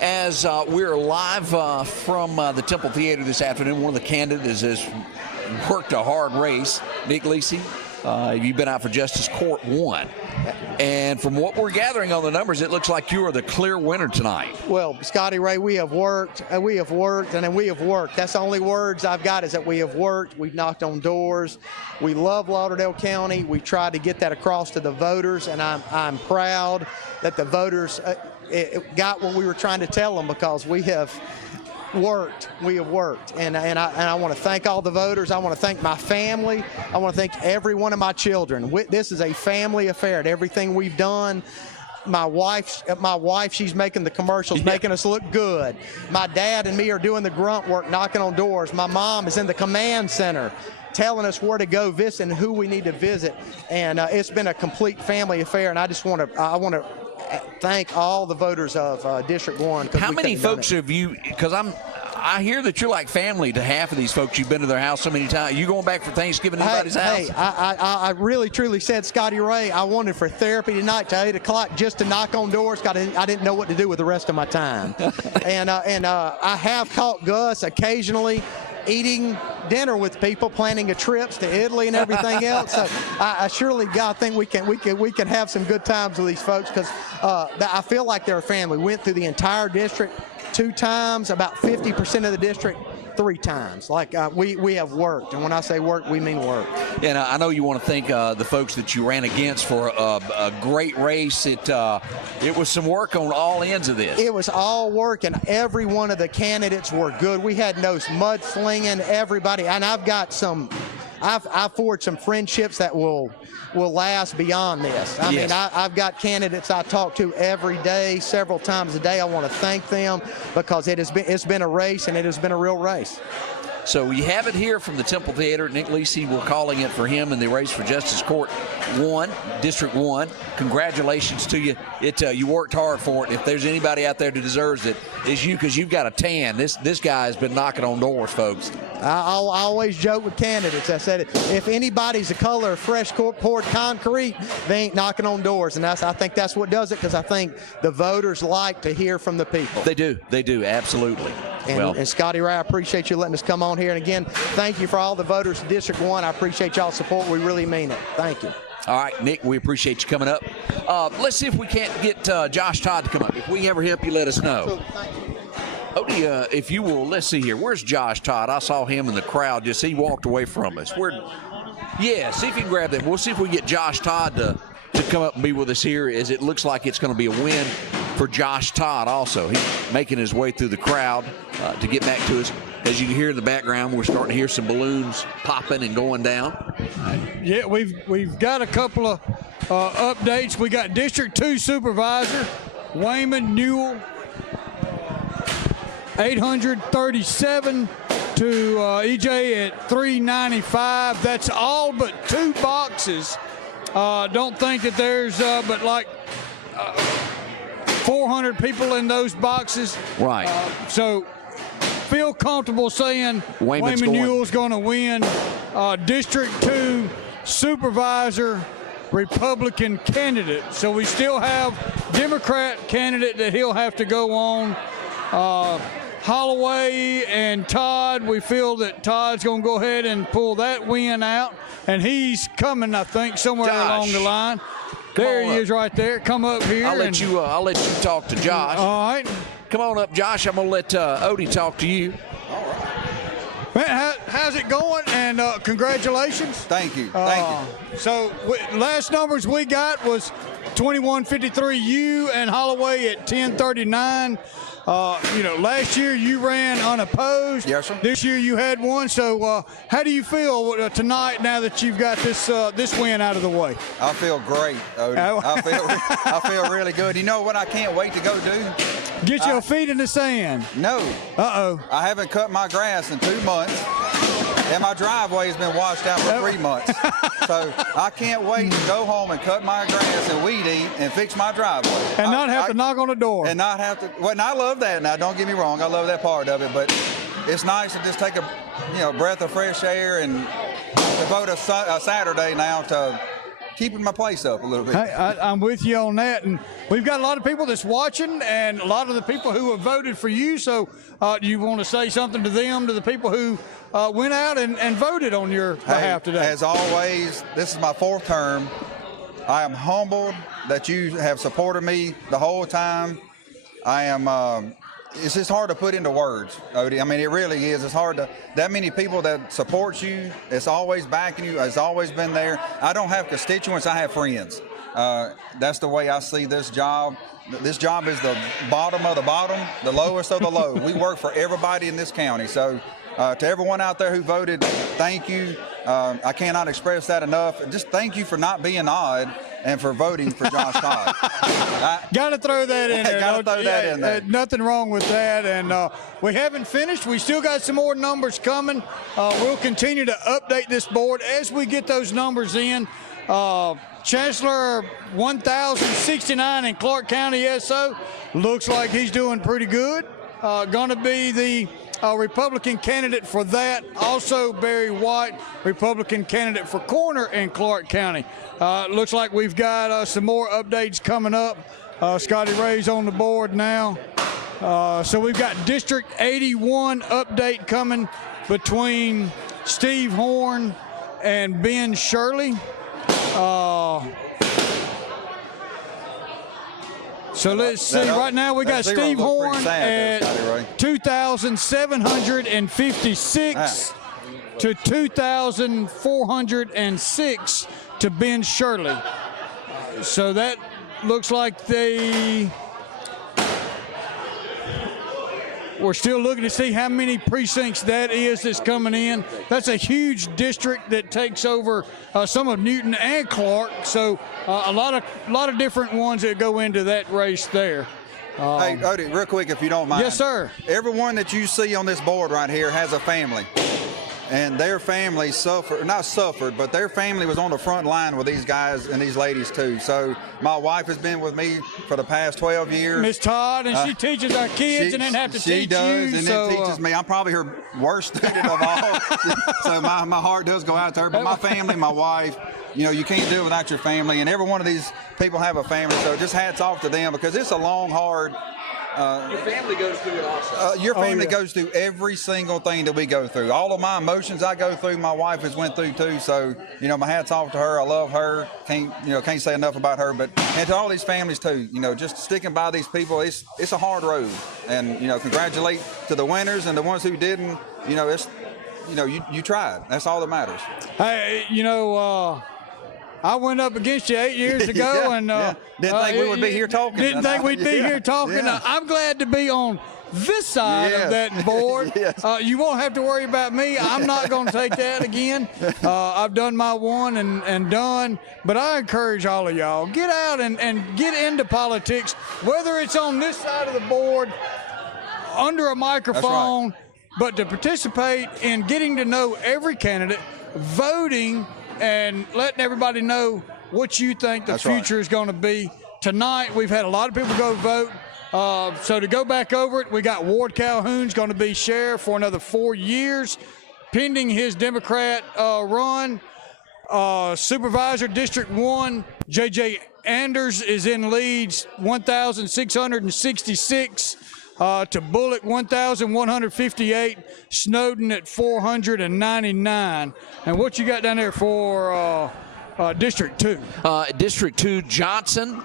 as we're live from the Temple Theatre this afternoon, one of the candidates has worked a hard race. Nick Lisi, you've been out for Justice Court 1. And from what we're gathering on the numbers, it looks like you are the clear winner tonight. Well, Scotty Ray, we have worked, and we have worked. That's the only words I've got is that we have worked. We've knocked on doors. We love Lauderdale County. We tried to get that across to the voters, and I'm proud that the voters got what we were trying to tell them, because we have worked. We have worked, and I want to thank all the voters. I want to thank my family. I want to thank every one of my children. This is a family affair. Everything we've done. My wife, she's making the commercials, making us look good. My dad and me are doing the grunt work, knocking on doors. My mom is in the command center, telling us where to go visit and who we need to visit. And it's been a complete family affair. And I want to thank all the voters of District 1. How many folks have you, because I hear that you're like family to half of these folks. You've been to their house so many times. You going back for Thanksgiving to anybody's house? Hey, I really, truly said, Scotty Ray, I wanted for therapy tonight to 8 o'clock just to knock on doors. I didn't know what to do with the rest of my time. and I have caught Gus occasionally eating dinner with people, planning trips to Italy and everything else. So I surely, God, think we can have some good times with these folks, because I feel like they're a family. We went through the entire district 2 times, about 50% of the district 3 times. Like we have worked, and when I say work, we mean work. And I know you want to thank the folks that you ran against for a great race. It was some work on all ends of this. It was all work, and every one of the candidates were good. We had no mudslinging. Everybody, and I've forged some friendships that will last beyond this. I mean, I've got candidates I talk to every day, several times a day. I want to thank them, because it's been a race, and it has been a real race. So you have it here from the Temple Theatre. Nick Lisi, we're calling it for him in the race for Justice Court 1, District 1. Congratulations to you. You worked hard for it. If there's anybody out there that deserves it, it's you, because you've got a tan. This guy has been knocking on doors, folks. I always joke with candidates. I said, if anybody's the color of fresh poured concrete, they ain't knocking on doors. And I think that's what does it, because I think the voters like to hear from the people. They do, absolutely. And Scotty Ray, I appreciate you letting us come on here. And again, thank you for all the voters of District 1. I appreciate y'all's support. We really mean it. Thank you. All right, Nick, we appreciate you coming up. Let's see if we can't get Josh Todd to come up. If we ever help you, let us know. Odie, if you will, let's see here. Where's Josh Todd? I saw him in the crowd. He walked away from us. Yeah, see if you can grab them. We'll see if we get Josh Todd to come up and be with us here, as it looks like it's going to be a win for Josh Todd also. He's making his way through the crowd to get back to us. As you can hear in the background, we're starting to hear some balloons popping and going down. Yeah, we've got a couple of updates. We got District 2 Supervisor Wayman Newell, 837 to EJ at 395. That's all but 2 boxes. Don't think that there's but like 400 people in those boxes. Right. So feel comfortable saying Wayman Newell's going to win District 2 Supervisor Republican candidate. So we still have Democrat candidate that he'll have to go on. Holloway and Todd, we feel that Todd's going to go ahead and pull that win out. And he's coming, I think, somewhere along the line. There he is right there. Come up here. I'll let you talk to Josh. All right. Come on up, Josh. I'm going to let Odie talk to you. All right. Man, how's it going? And congratulations. Thank you. Thank you. So last numbers we got was 2153 you and Holloway at 1039. Last year you ran unopposed. Yes, sir. This year you had one. So how do you feel tonight now that you've got this win out of the way? I feel great, Odie. I feel really good. You know what I can't wait to go do? Get your feet in the sand. No. Uh-oh. I haven't cut my grass in 2 months. And my driveway's been washed out for 3 months. So I can't wait to go home and cut my grass and weed eat and fix my driveway. And not have to knock on the door. And not have to. Well, and I love that. Now, don't get me wrong. I love that part of it. But it's nice to just take a breath of fresh air and devote a Saturday now to keeping my place up a little bit. Hey, I'm with you on that, and we've got a lot of people that's watching, and a lot of the people who have voted for you. So, do you want to say something to them, to the people who went out and voted on your behalf today? As always, this is my 4th term. I am humbled that you have supported me the whole time. I am. It's just hard to put into words, Odie. I mean, it really is. It's hard to, that many people that support you, it's always backing you, it's always been there. I don't have constituents, I have friends. That's the way I see this job. This job is the bottom of the bottom, the lowest of the low. We work for everybody in this county. So to everyone out there who voted, thank you. I cannot express that enough. Just thank you for not being odd and for voting for Josh Todd. Got to throw that in there. Got to throw that in there. Nothing wrong with that. And we haven't finished. We still got some more numbers coming. We'll continue to update this board as we get those numbers in. Chancellor 1,069 in Clark County SO. Looks like he's doing pretty good. Going to be the Republican candidate for that. Also, Barry White, Republican candidate for coroner in Clark County. Looks like we've got some more updates coming up. Scotty Ray's on the board now. So we've got District 81 update coming between Steve Horn and Ben Shirley. So let's see. Right now we got Steve Horn at 2,756 to 2,406 to Ben Shirley. So that looks like we're still looking to see how many precincts that is that's coming in. That's a huge district that takes over some of Newton and Clark. So a lot of different ones that go into that race there. Hey, Odie, real quick, if you don't mind. Yes, sir. Everyone that you see on this board right here has a family. And their family not suffered, but their family was on the front line with these guys and these ladies too. So my wife has been with me for the past 12 years. Miss Todd, and she teaches our kids and then have to teach you. She does, and then teaches me. I'm probably her worst student of all. So my heart does go out to her. But my family, my wife, you know, you can't do it without your family. And every one of these people have a family. So just hats off to them, because it's a long, hard. Your family goes through it also. Your family goes through every single thing that we go through. All of my emotions I go through, my wife has went through too. So, you know, my hat's off to her. I love her. Can't say enough about her. But and to all these families too. You know, just sticking by these people. It's a hard road. And congratulate to the winners and the ones who didn't. You tried. That's all that matters. Hey, I went up against you 8 years ago, and didn't think we would be here talking. Didn't think we'd be here talking. Yeah. I'm glad to be on this side of that board. Yes. You won't have to worry about me. I'm not going to take that again. I've done my one and done. But I encourage all of y'all, get out and get into politics, whether it's on this side of the board, under a microphone, but to participate in getting to know every candidate, voting, and letting everybody know what you think the future is going to be. Tonight, we've had a lot of people go vote. So to go back over it, we got Ward Calhoun's going to be sheriff for another 4 years, pending his Democrat run. Supervisor District 1, J.J. Anders is in leads, 1,666. To Bullock, 1,158. Snowden at 499. And what you got down there for District 2? District 2, Johnson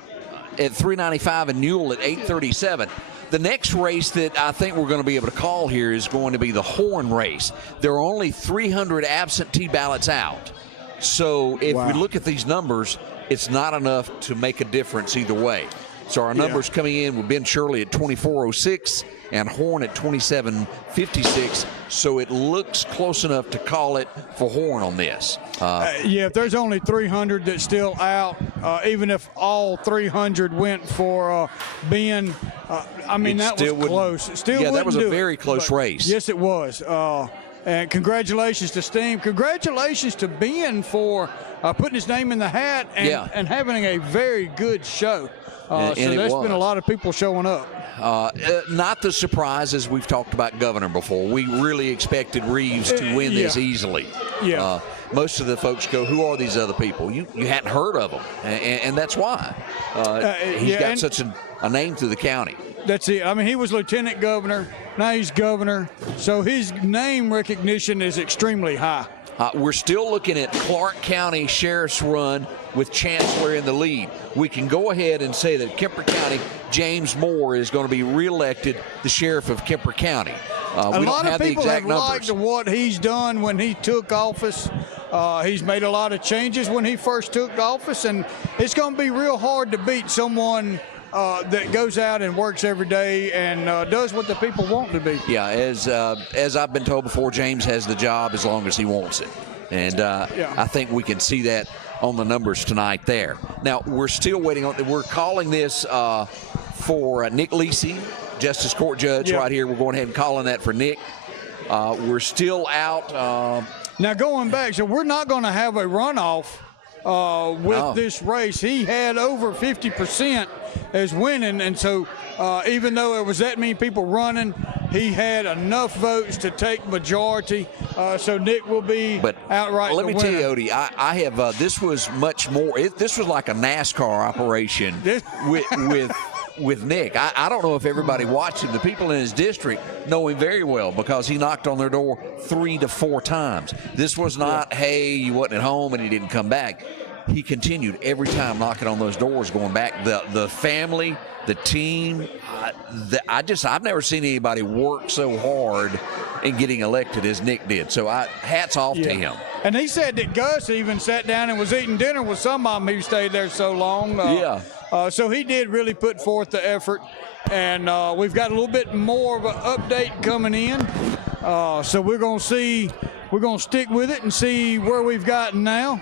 at 395 and Newell at 837. The next race that I think we're going to be able to call here is going to be the Horn race. There are only 300 absentee ballots out. So if we look at these numbers, it's not enough to make a difference either way. So our numbers coming in with Ben Shirley at 2406 and Horn at 2756. So it looks close enough to call it for Horn on this. If there's only 300 that's still out, even if all 300 went for Ben, that was close. It still that was a very close but race. Yes, it was. And congratulations to Steam. Congratulations to Ben for putting his name in the hat and having a very good show. So there's been a lot of people showing up. Not the surprise as we've talked about Governor before. We really expected Reeves to win this easily. most of the folks go, who are these other people? You hadn't heard of them, and that's why. He's got such a name through the county. That's it. I mean, he was lieutenant governor. Now he's governor. So his name recognition is extremely high. We're still looking at Clark County Sheriff's run with Chancellor in the lead. We can go ahead and say that Kemper County, James Moore is going to be reelected the sheriff of Kemper County. A we lot don't have of the people exact have numbers. liked what he's done when he took office. He's made a lot of changes when he first took office, and it's going to be real hard to beat someone that goes out and works every day and does what the people want to be. Yeah, as I've been told before, James has the job as long as he wants it. And I think we can see that on the numbers tonight there. Now, we're still waiting on, we're calling this for Nick Lisi, Justice Court Judge right here. We're going ahead and calling that for Nick. We're still out. Now, going back, so we're not going to have a runoff with this race. He had over 50% as winning, and so even though there was that many people running, he had enough votes to take majority. So Nick will be outright let me the tell winner. you, Odie, I have this was much more. This was like a NASCAR operation with Nick. I don't know if everybody watched him. The people in his district know him very well because he knocked on their door 3 to 4 times. This was not, hey, you wasn't at home and he didn't come back. He continued every time knocking on those doors, going back. The family, the team, I've never seen anybody work so hard in getting elected as Nick did. So hats off to him. And he said that Gus even sat down and was eating dinner with some of them who stayed there so long. So he did really put forth the effort. And we've got a little bit more of an update coming in. So we're going to stick with it and see where we've gotten now.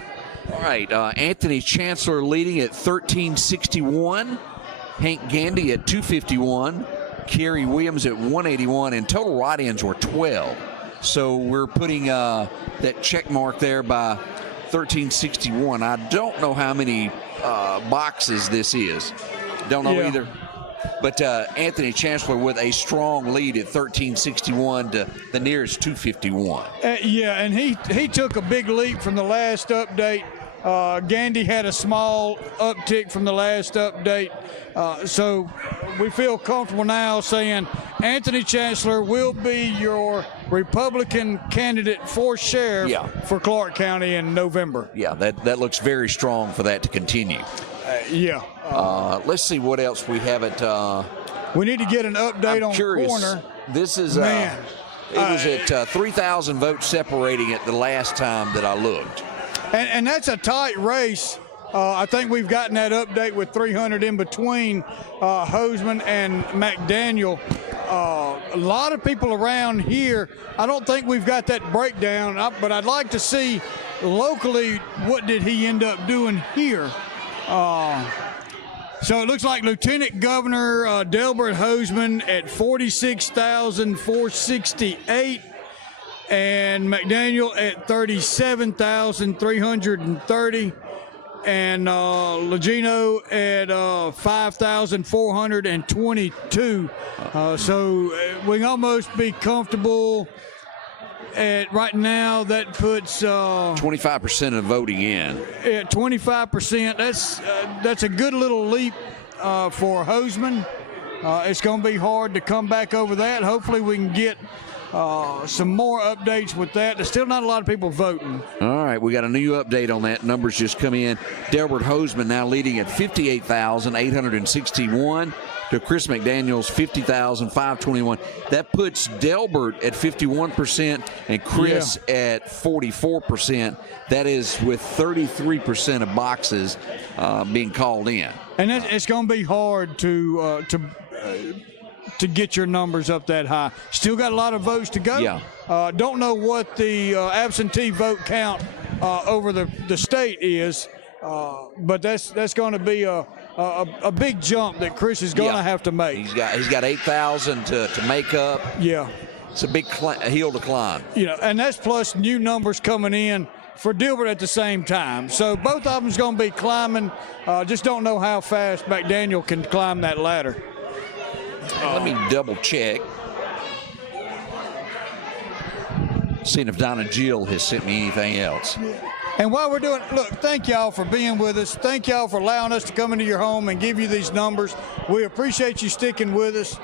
All right, Anthony Chancellor leading at 1361. Hank Gandy at 251. Kerry Williams at 181. And total write-ins were 12. So we're putting that check mark there by 1361. I don't know how many boxes this is. Don't know either. But Anthony Chancellor with a strong lead at 1361 to the nearest 251. And he took a big leap from the last update. Gandy had a small uptick from the last update. So we feel comfortable now saying Anthony Chancellor will be your Republican candidate for sheriff for Clark County in November. Yeah, that looks very strong for that to continue. Let's see what else we have at. We need to get an update on curious. corner. This is it was at 3,000 votes separating it the last time that I looked. And that's a tight race. I think we've gotten that update with 300 in between Hoseman and McDaniel. A lot of people around here, I don't think we've got that breakdown, but I'd like to see locally what did he end up doing here. So it looks like Lieutenant Governor Delbert Hoseman at 46,468 and McDaniel at 37,330 and Legino at 5,422. So we can almost be comfortable at right now. That puts 25% of voting in. At 25%. That's a good little leap for Hoseman. It's going to be hard to come back over that. Hopefully we can get some more updates with that. There's still not a lot of people voting. All right, we got a new update on that. Numbers just come in. Delbert Hoseman now leading at 58,861 to Chris McDaniel's 50,521. That puts Delbert at 51% and Chris at 44%. That is with 33% of boxes being called in. And it's going to be hard to get your numbers up that high. Still got a lot of votes to go. Yeah. Don't know what the absentee vote count over the state is, but that's going to be a big jump that Chris is going to have to make. He's got 8,000 to make up. Yeah. It's a big hill to climb. And that's plus new numbers coming in for Delbert at the same time. So both of them's going to be climbing. Just don't know how fast McDaniel can climb that ladder. Let me double check. Seeing if Donna Jill has sent me anything else. And while we're doing, look, thank y'all for being with us. Thank y'all for allowing us to come into your home and give you these numbers. We appreciate you sticking with us.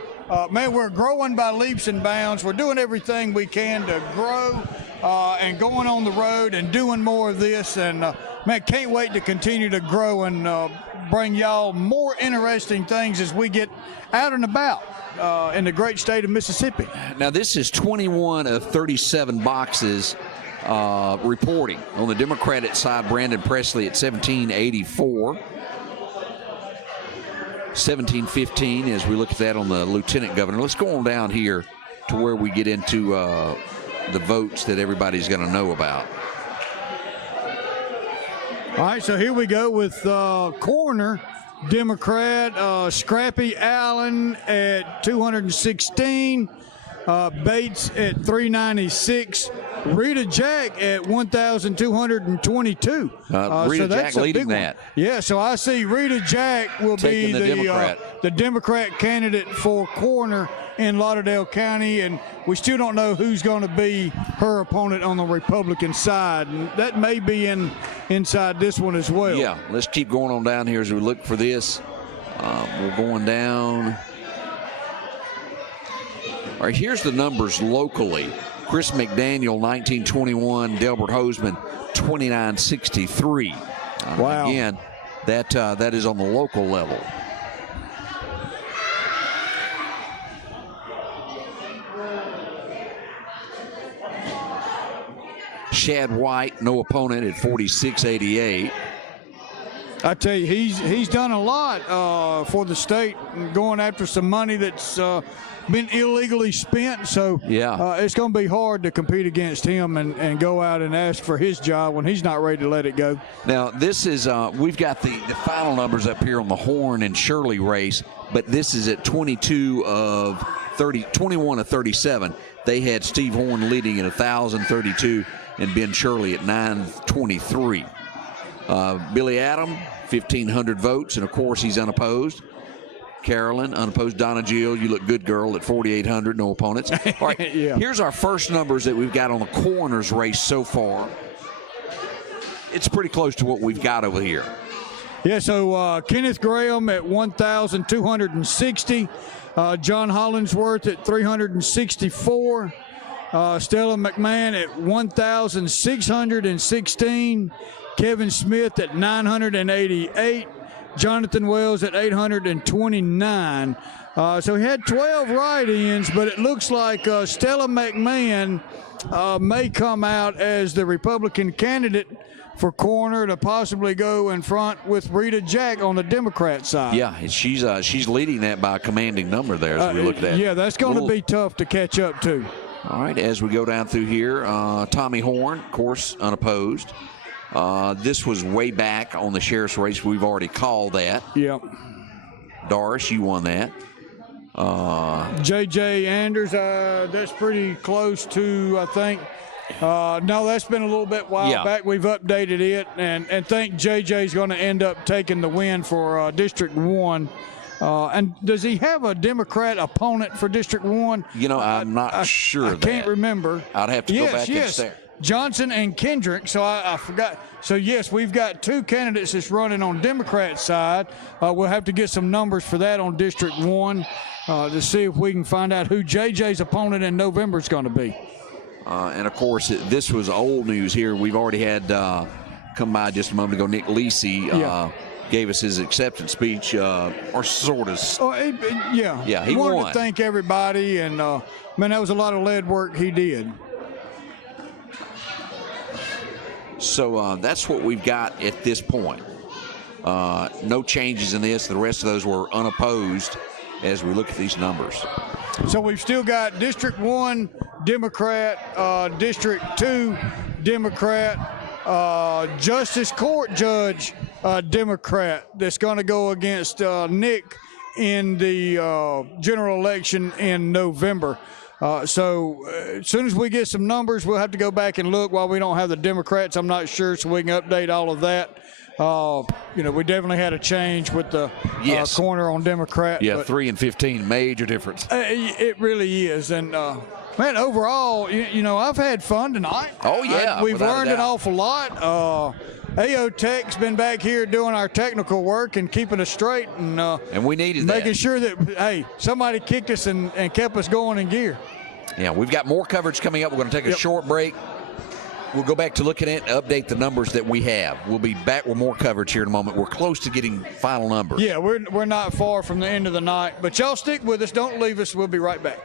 Man, we're growing by leaps and bounds. We're doing everything we can to grow and going on the road and doing more of this. And, man, can't wait to continue to grow and bring y'all more interesting things as we get out and about in the great state of Mississippi. Now, this is 21 of 37 boxes reporting. On the Democratic side, Brandon Presley at 1784. 1715 as we look at that on the Lieutenant Governor. Let's go on down here to where we get into the votes that everybody's going to know about. All right, so here we go with coroner Democrat Scrappy Allen at 216, Bates at 396, Rita Jack at 1,222. Rita Jack leading that. Yeah, so I see Rita Jack will Taking be the Democrat candidate for coroner in Lauderdale County, and we still don't know who's going to be her opponent on the Republican side, and that may be inside this one as well. Yeah, let's keep going on down here as we look for this. We're going down. All right, here's the numbers locally. Chris McDaniel, 1921. Delbert Hoseman, 2963. Wow. Again, that is on the local level. Shad White, no opponent at 4688. I tell you, he's done a lot for the state, going after some money that's been illegally spent. So yeah, it's going to be hard to compete against him and go out and ask for his job when he's not ready to let it go. Now, this is we've got the final numbers up here on the Horn and Shirley race, but this is at 21 of 37. They had Steve Horn leading at 1,032 and Ben Shirley at 923. Billy Adam, 1,500 votes, and of course he's unopposed. Carolyn, unopposed. Donna Jill, you look good, girl, at 4,800, no opponents. All right, yeah. Here's our first numbers that we've got on the coroner's race so far. It's pretty close to what we've got over here. Yeah, so Kenneth Graham at 1,260, John Hollingsworth at 364, Stella McMahon at 1,616, Kevin Smith at 988, Jonathan Wells at 829. So he had 12 write-ins, but it looks like Stella McMahon may come out as the Republican candidate for coroner to possibly go in front with Rita Jack on the Democrat side. Yeah, she's leading that by a commanding number there as we look at that. Yeah, that's going to be tough to catch up to. All right, as we go down through here, Tommy Horn, of course, unopposed. This was way back on the sheriff's race. We've already called that. Yep. Doris, you won that. J.J. Anders, that's pretty close to, I think. No, that's been a little bit while back. We've updated it, and think J.J.'s going to end up taking the win for District 1. And does he have a Democrat opponent for District 1? You know, I'm not sure of that. I can't remember. I'd have to go back and stare. Johnson and Kendrick, so I forgot. So, yes, we've got two candidates that's running on Democrat side. We'll have to get some numbers for that on District 1 to see if we can find out who J.J.'s opponent in November is going to be. And, of course, this was old news here. We've already had come by just a moment ago. Nick Lisi gave us his acceptance speech, or sort of. Yeah, he wanted won. to thank everybody, and, man, that was a lot of lead work he did. So that's what we've got at this point. No changes in this. The rest of those were unopposed as we look at these numbers. So we've still got District 1 Democrat, District 2 Democrat, Justice Court Judge Democrat that's going to go against Nick in the general election in November. So as soon as we get some numbers, we'll have to go back and look. While we don't have the Democrats, I'm not sure, so we can update all of that. We definitely had a change with the Yes. corner on Democrat. Yeah, but 3 and 15, major difference. it really is. And, man, overall, I've had fun tonight. Oh, yeah, We've without a learned an doubt. awful lot. AO Tech's been back here doing our technical work and keeping us straight. And we needed that. making sure that, hey, somebody kicked us and kept us going in gear. Yeah, we've got more coverage coming up. We're going to take a short break. We'll go back to looking at and update the numbers that we have. We'll be back with more coverage here in a moment. We're close to getting final numbers. Yeah, we're not far from the end of the night. But y'all stick with us. Don't leave us. We'll be right back.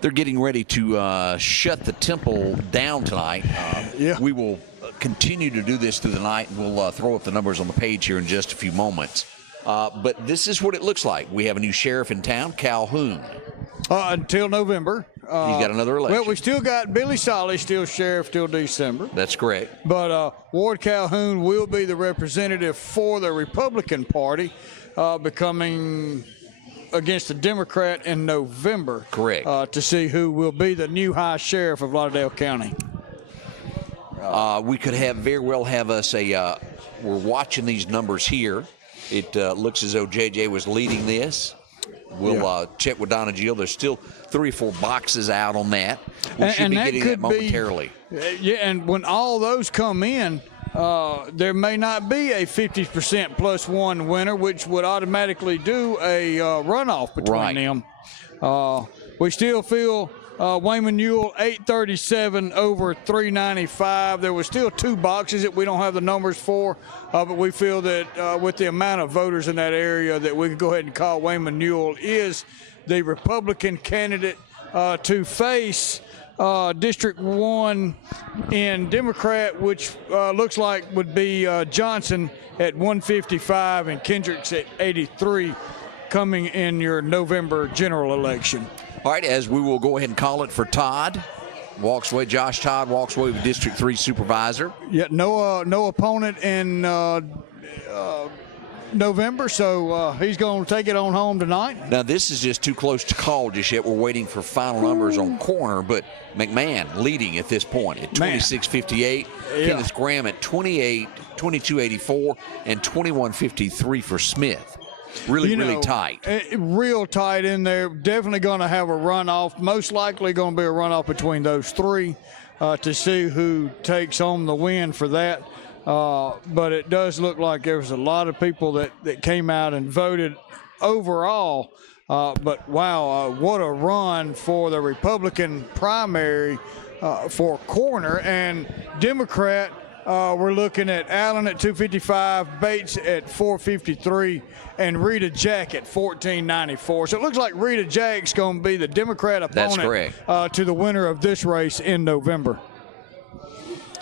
they're getting ready to shut the temple down tonight. We will continue to do this through the night, and we'll throw up the numbers on the page here in just a few moments. But this is what it looks like. We have a new sheriff in town, Calhoun. Until November. He's got another election. Well, we still got Billy Solly, still sheriff till December. That's correct. But Ward Calhoun will be the representative for the Republican Party, becoming against the Democrat in November. Correct. To see who will be the new high sheriff of Lauderdale County. We could very well have us we're watching these numbers here. It looks as though JJ was leading this. We'll check with Donna Jill. There's still 3 or 4 boxes out on that. We should be getting that momentarily. And when all those come in, there may not be a 50% plus one winner, which would automatically do a runoff between them. We still feel Wayman Newell 837 over 395. There was still 2 boxes that we don't have the numbers for, but we feel that with the amount of voters in that area that we can go ahead and call Wayman Newell is the Republican candidate to face District 1 in Democrat, which looks like would be Johnson at 155 and Kendricks at 83 coming in your November general election. All right, as we will go ahead and call it for Todd. Josh Todd walks away with District 3 supervisor. Yeah, no opponent in November, so he's going to take it on home tonight. Now, this is just too close to call just yet. We're waiting for final numbers on corner, but McMahon leading at this point at 26.58. Kenneth Graham at 28, 22.84, and 21.53 for Smith. Really tight. Real tight in there. Definitely going to have a runoff. Most likely going to be a runoff between those 3 to see who takes home the win for that. But it does look like there was a lot of people that came out and voted overall. But wow, what a run for the Republican primary for corner. And Democrat, we're looking at Allen at 255, Bates at 453, and Rita Jack at 1494. So it looks like Rita Jack's going to be the Democrat opponent to the winner of this race in November.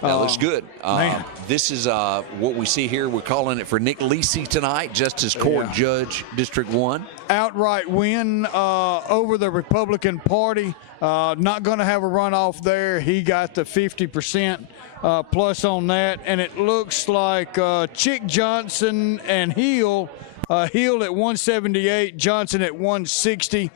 That looks good. This is what we see here. We're calling it for Nick Lisi tonight, Justice Court Judge, District 1. Outright win over the Republican Party. Not going to have a runoff there. He got the 50% plus on that. And it looks like Chick Johnson and Hill at 178, Johnson at 160.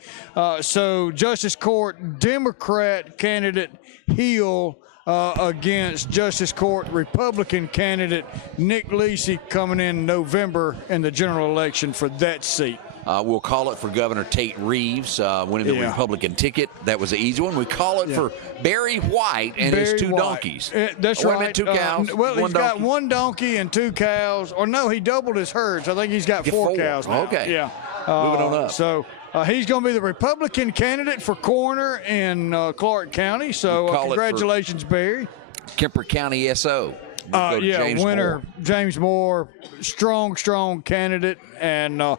So Justice Court Democrat candidate Hill against Justice Court Republican candidate Nick Lisi coming in November in the general election for that seat. We'll call it for Governor Tate Reeves winning the Republican ticket. That was an easy one. We call it for Barry White and his 2 donkeys. That's right. 2 cows. Well, he's got 1 donkey and 2 cows. Or no, he doubled his herds. I think he's got 4 cows now. Okay. Yeah. Moving on up. So he's going to be the Republican candidate for coroner in Clark County. So congratulations, Barry. Kemper County SO. James Moore, strong candidate, and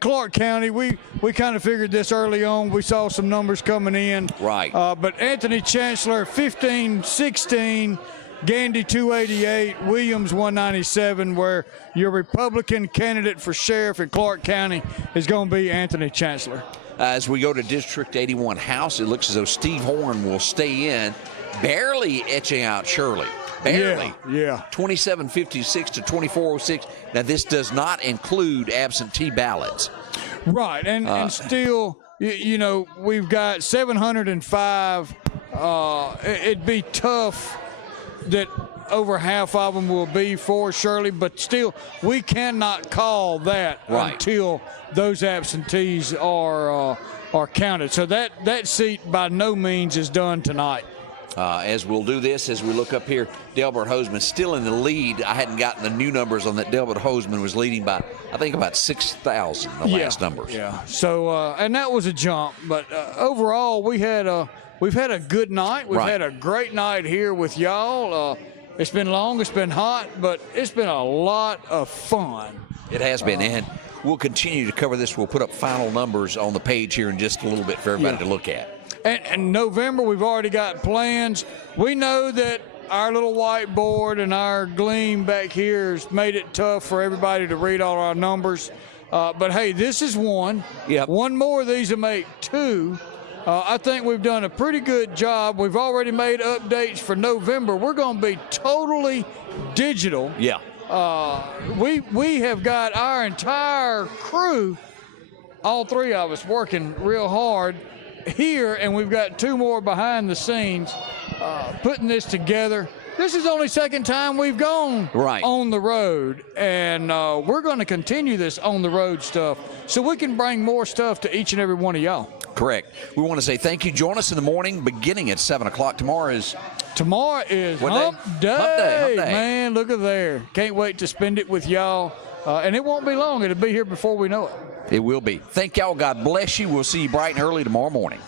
Clark County. We kind of figured this early on. We saw some numbers coming in. Right. But Anthony Chancellor, 15-16, Gandy 288, Williams 197. Where your Republican candidate for sheriff in Clark County is going to be Anthony Chancellor. As we go to District 81 House, it looks as though Steve Horn will stay in, barely etching out Shirley. Barely. Yeah. 2756 to 2406. Now, this does not include absentee ballots. Right. And still, we've got 705. It'd be tough that over half of them will be for Shirley, but still, we cannot call that until those absentees are counted. So that seat by no means is done tonight. As we'll do this, as we look up here, Delbert Hoseman still in the lead. I hadn't gotten the new numbers on that. Delbert Hoseman was leading by, I think, about 6,000, the last numbers. Yeah. So, and that was a jump. But overall, we've had a good night. We've had a great night here with y'all. It's been long, it's been hot, but it's been a lot of fun. It has been, and we'll continue to cover this. We'll put up final numbers on the page here in just a little bit for everybody to look at. And November, we've already got plans. We know that our little whiteboard and our Gleam back here has made it tough for everybody to read all our numbers. But, hey, this is one. Yep. One more of these will make two. I think we've done a pretty good job. We've already made updates for November. We're going to be totally digital. Yeah. We have got our entire crew, all three of us, working real hard here, and we've got two more behind the scenes putting this together. This is only second time we've gone on the road, and we're going to continue this on the road stuff so we can bring more stuff to each and every one of y'all. Correct. We want to say thank you. Join us in the morning beginning at 7 o'clock. Tomorrow is Hump Day. Man, look at there. Can't wait to spend it with y'all. And it won't be long. It'll be here before we know it. It will be. Thank y'all. God bless you. We'll see you bright and early tomorrow morning.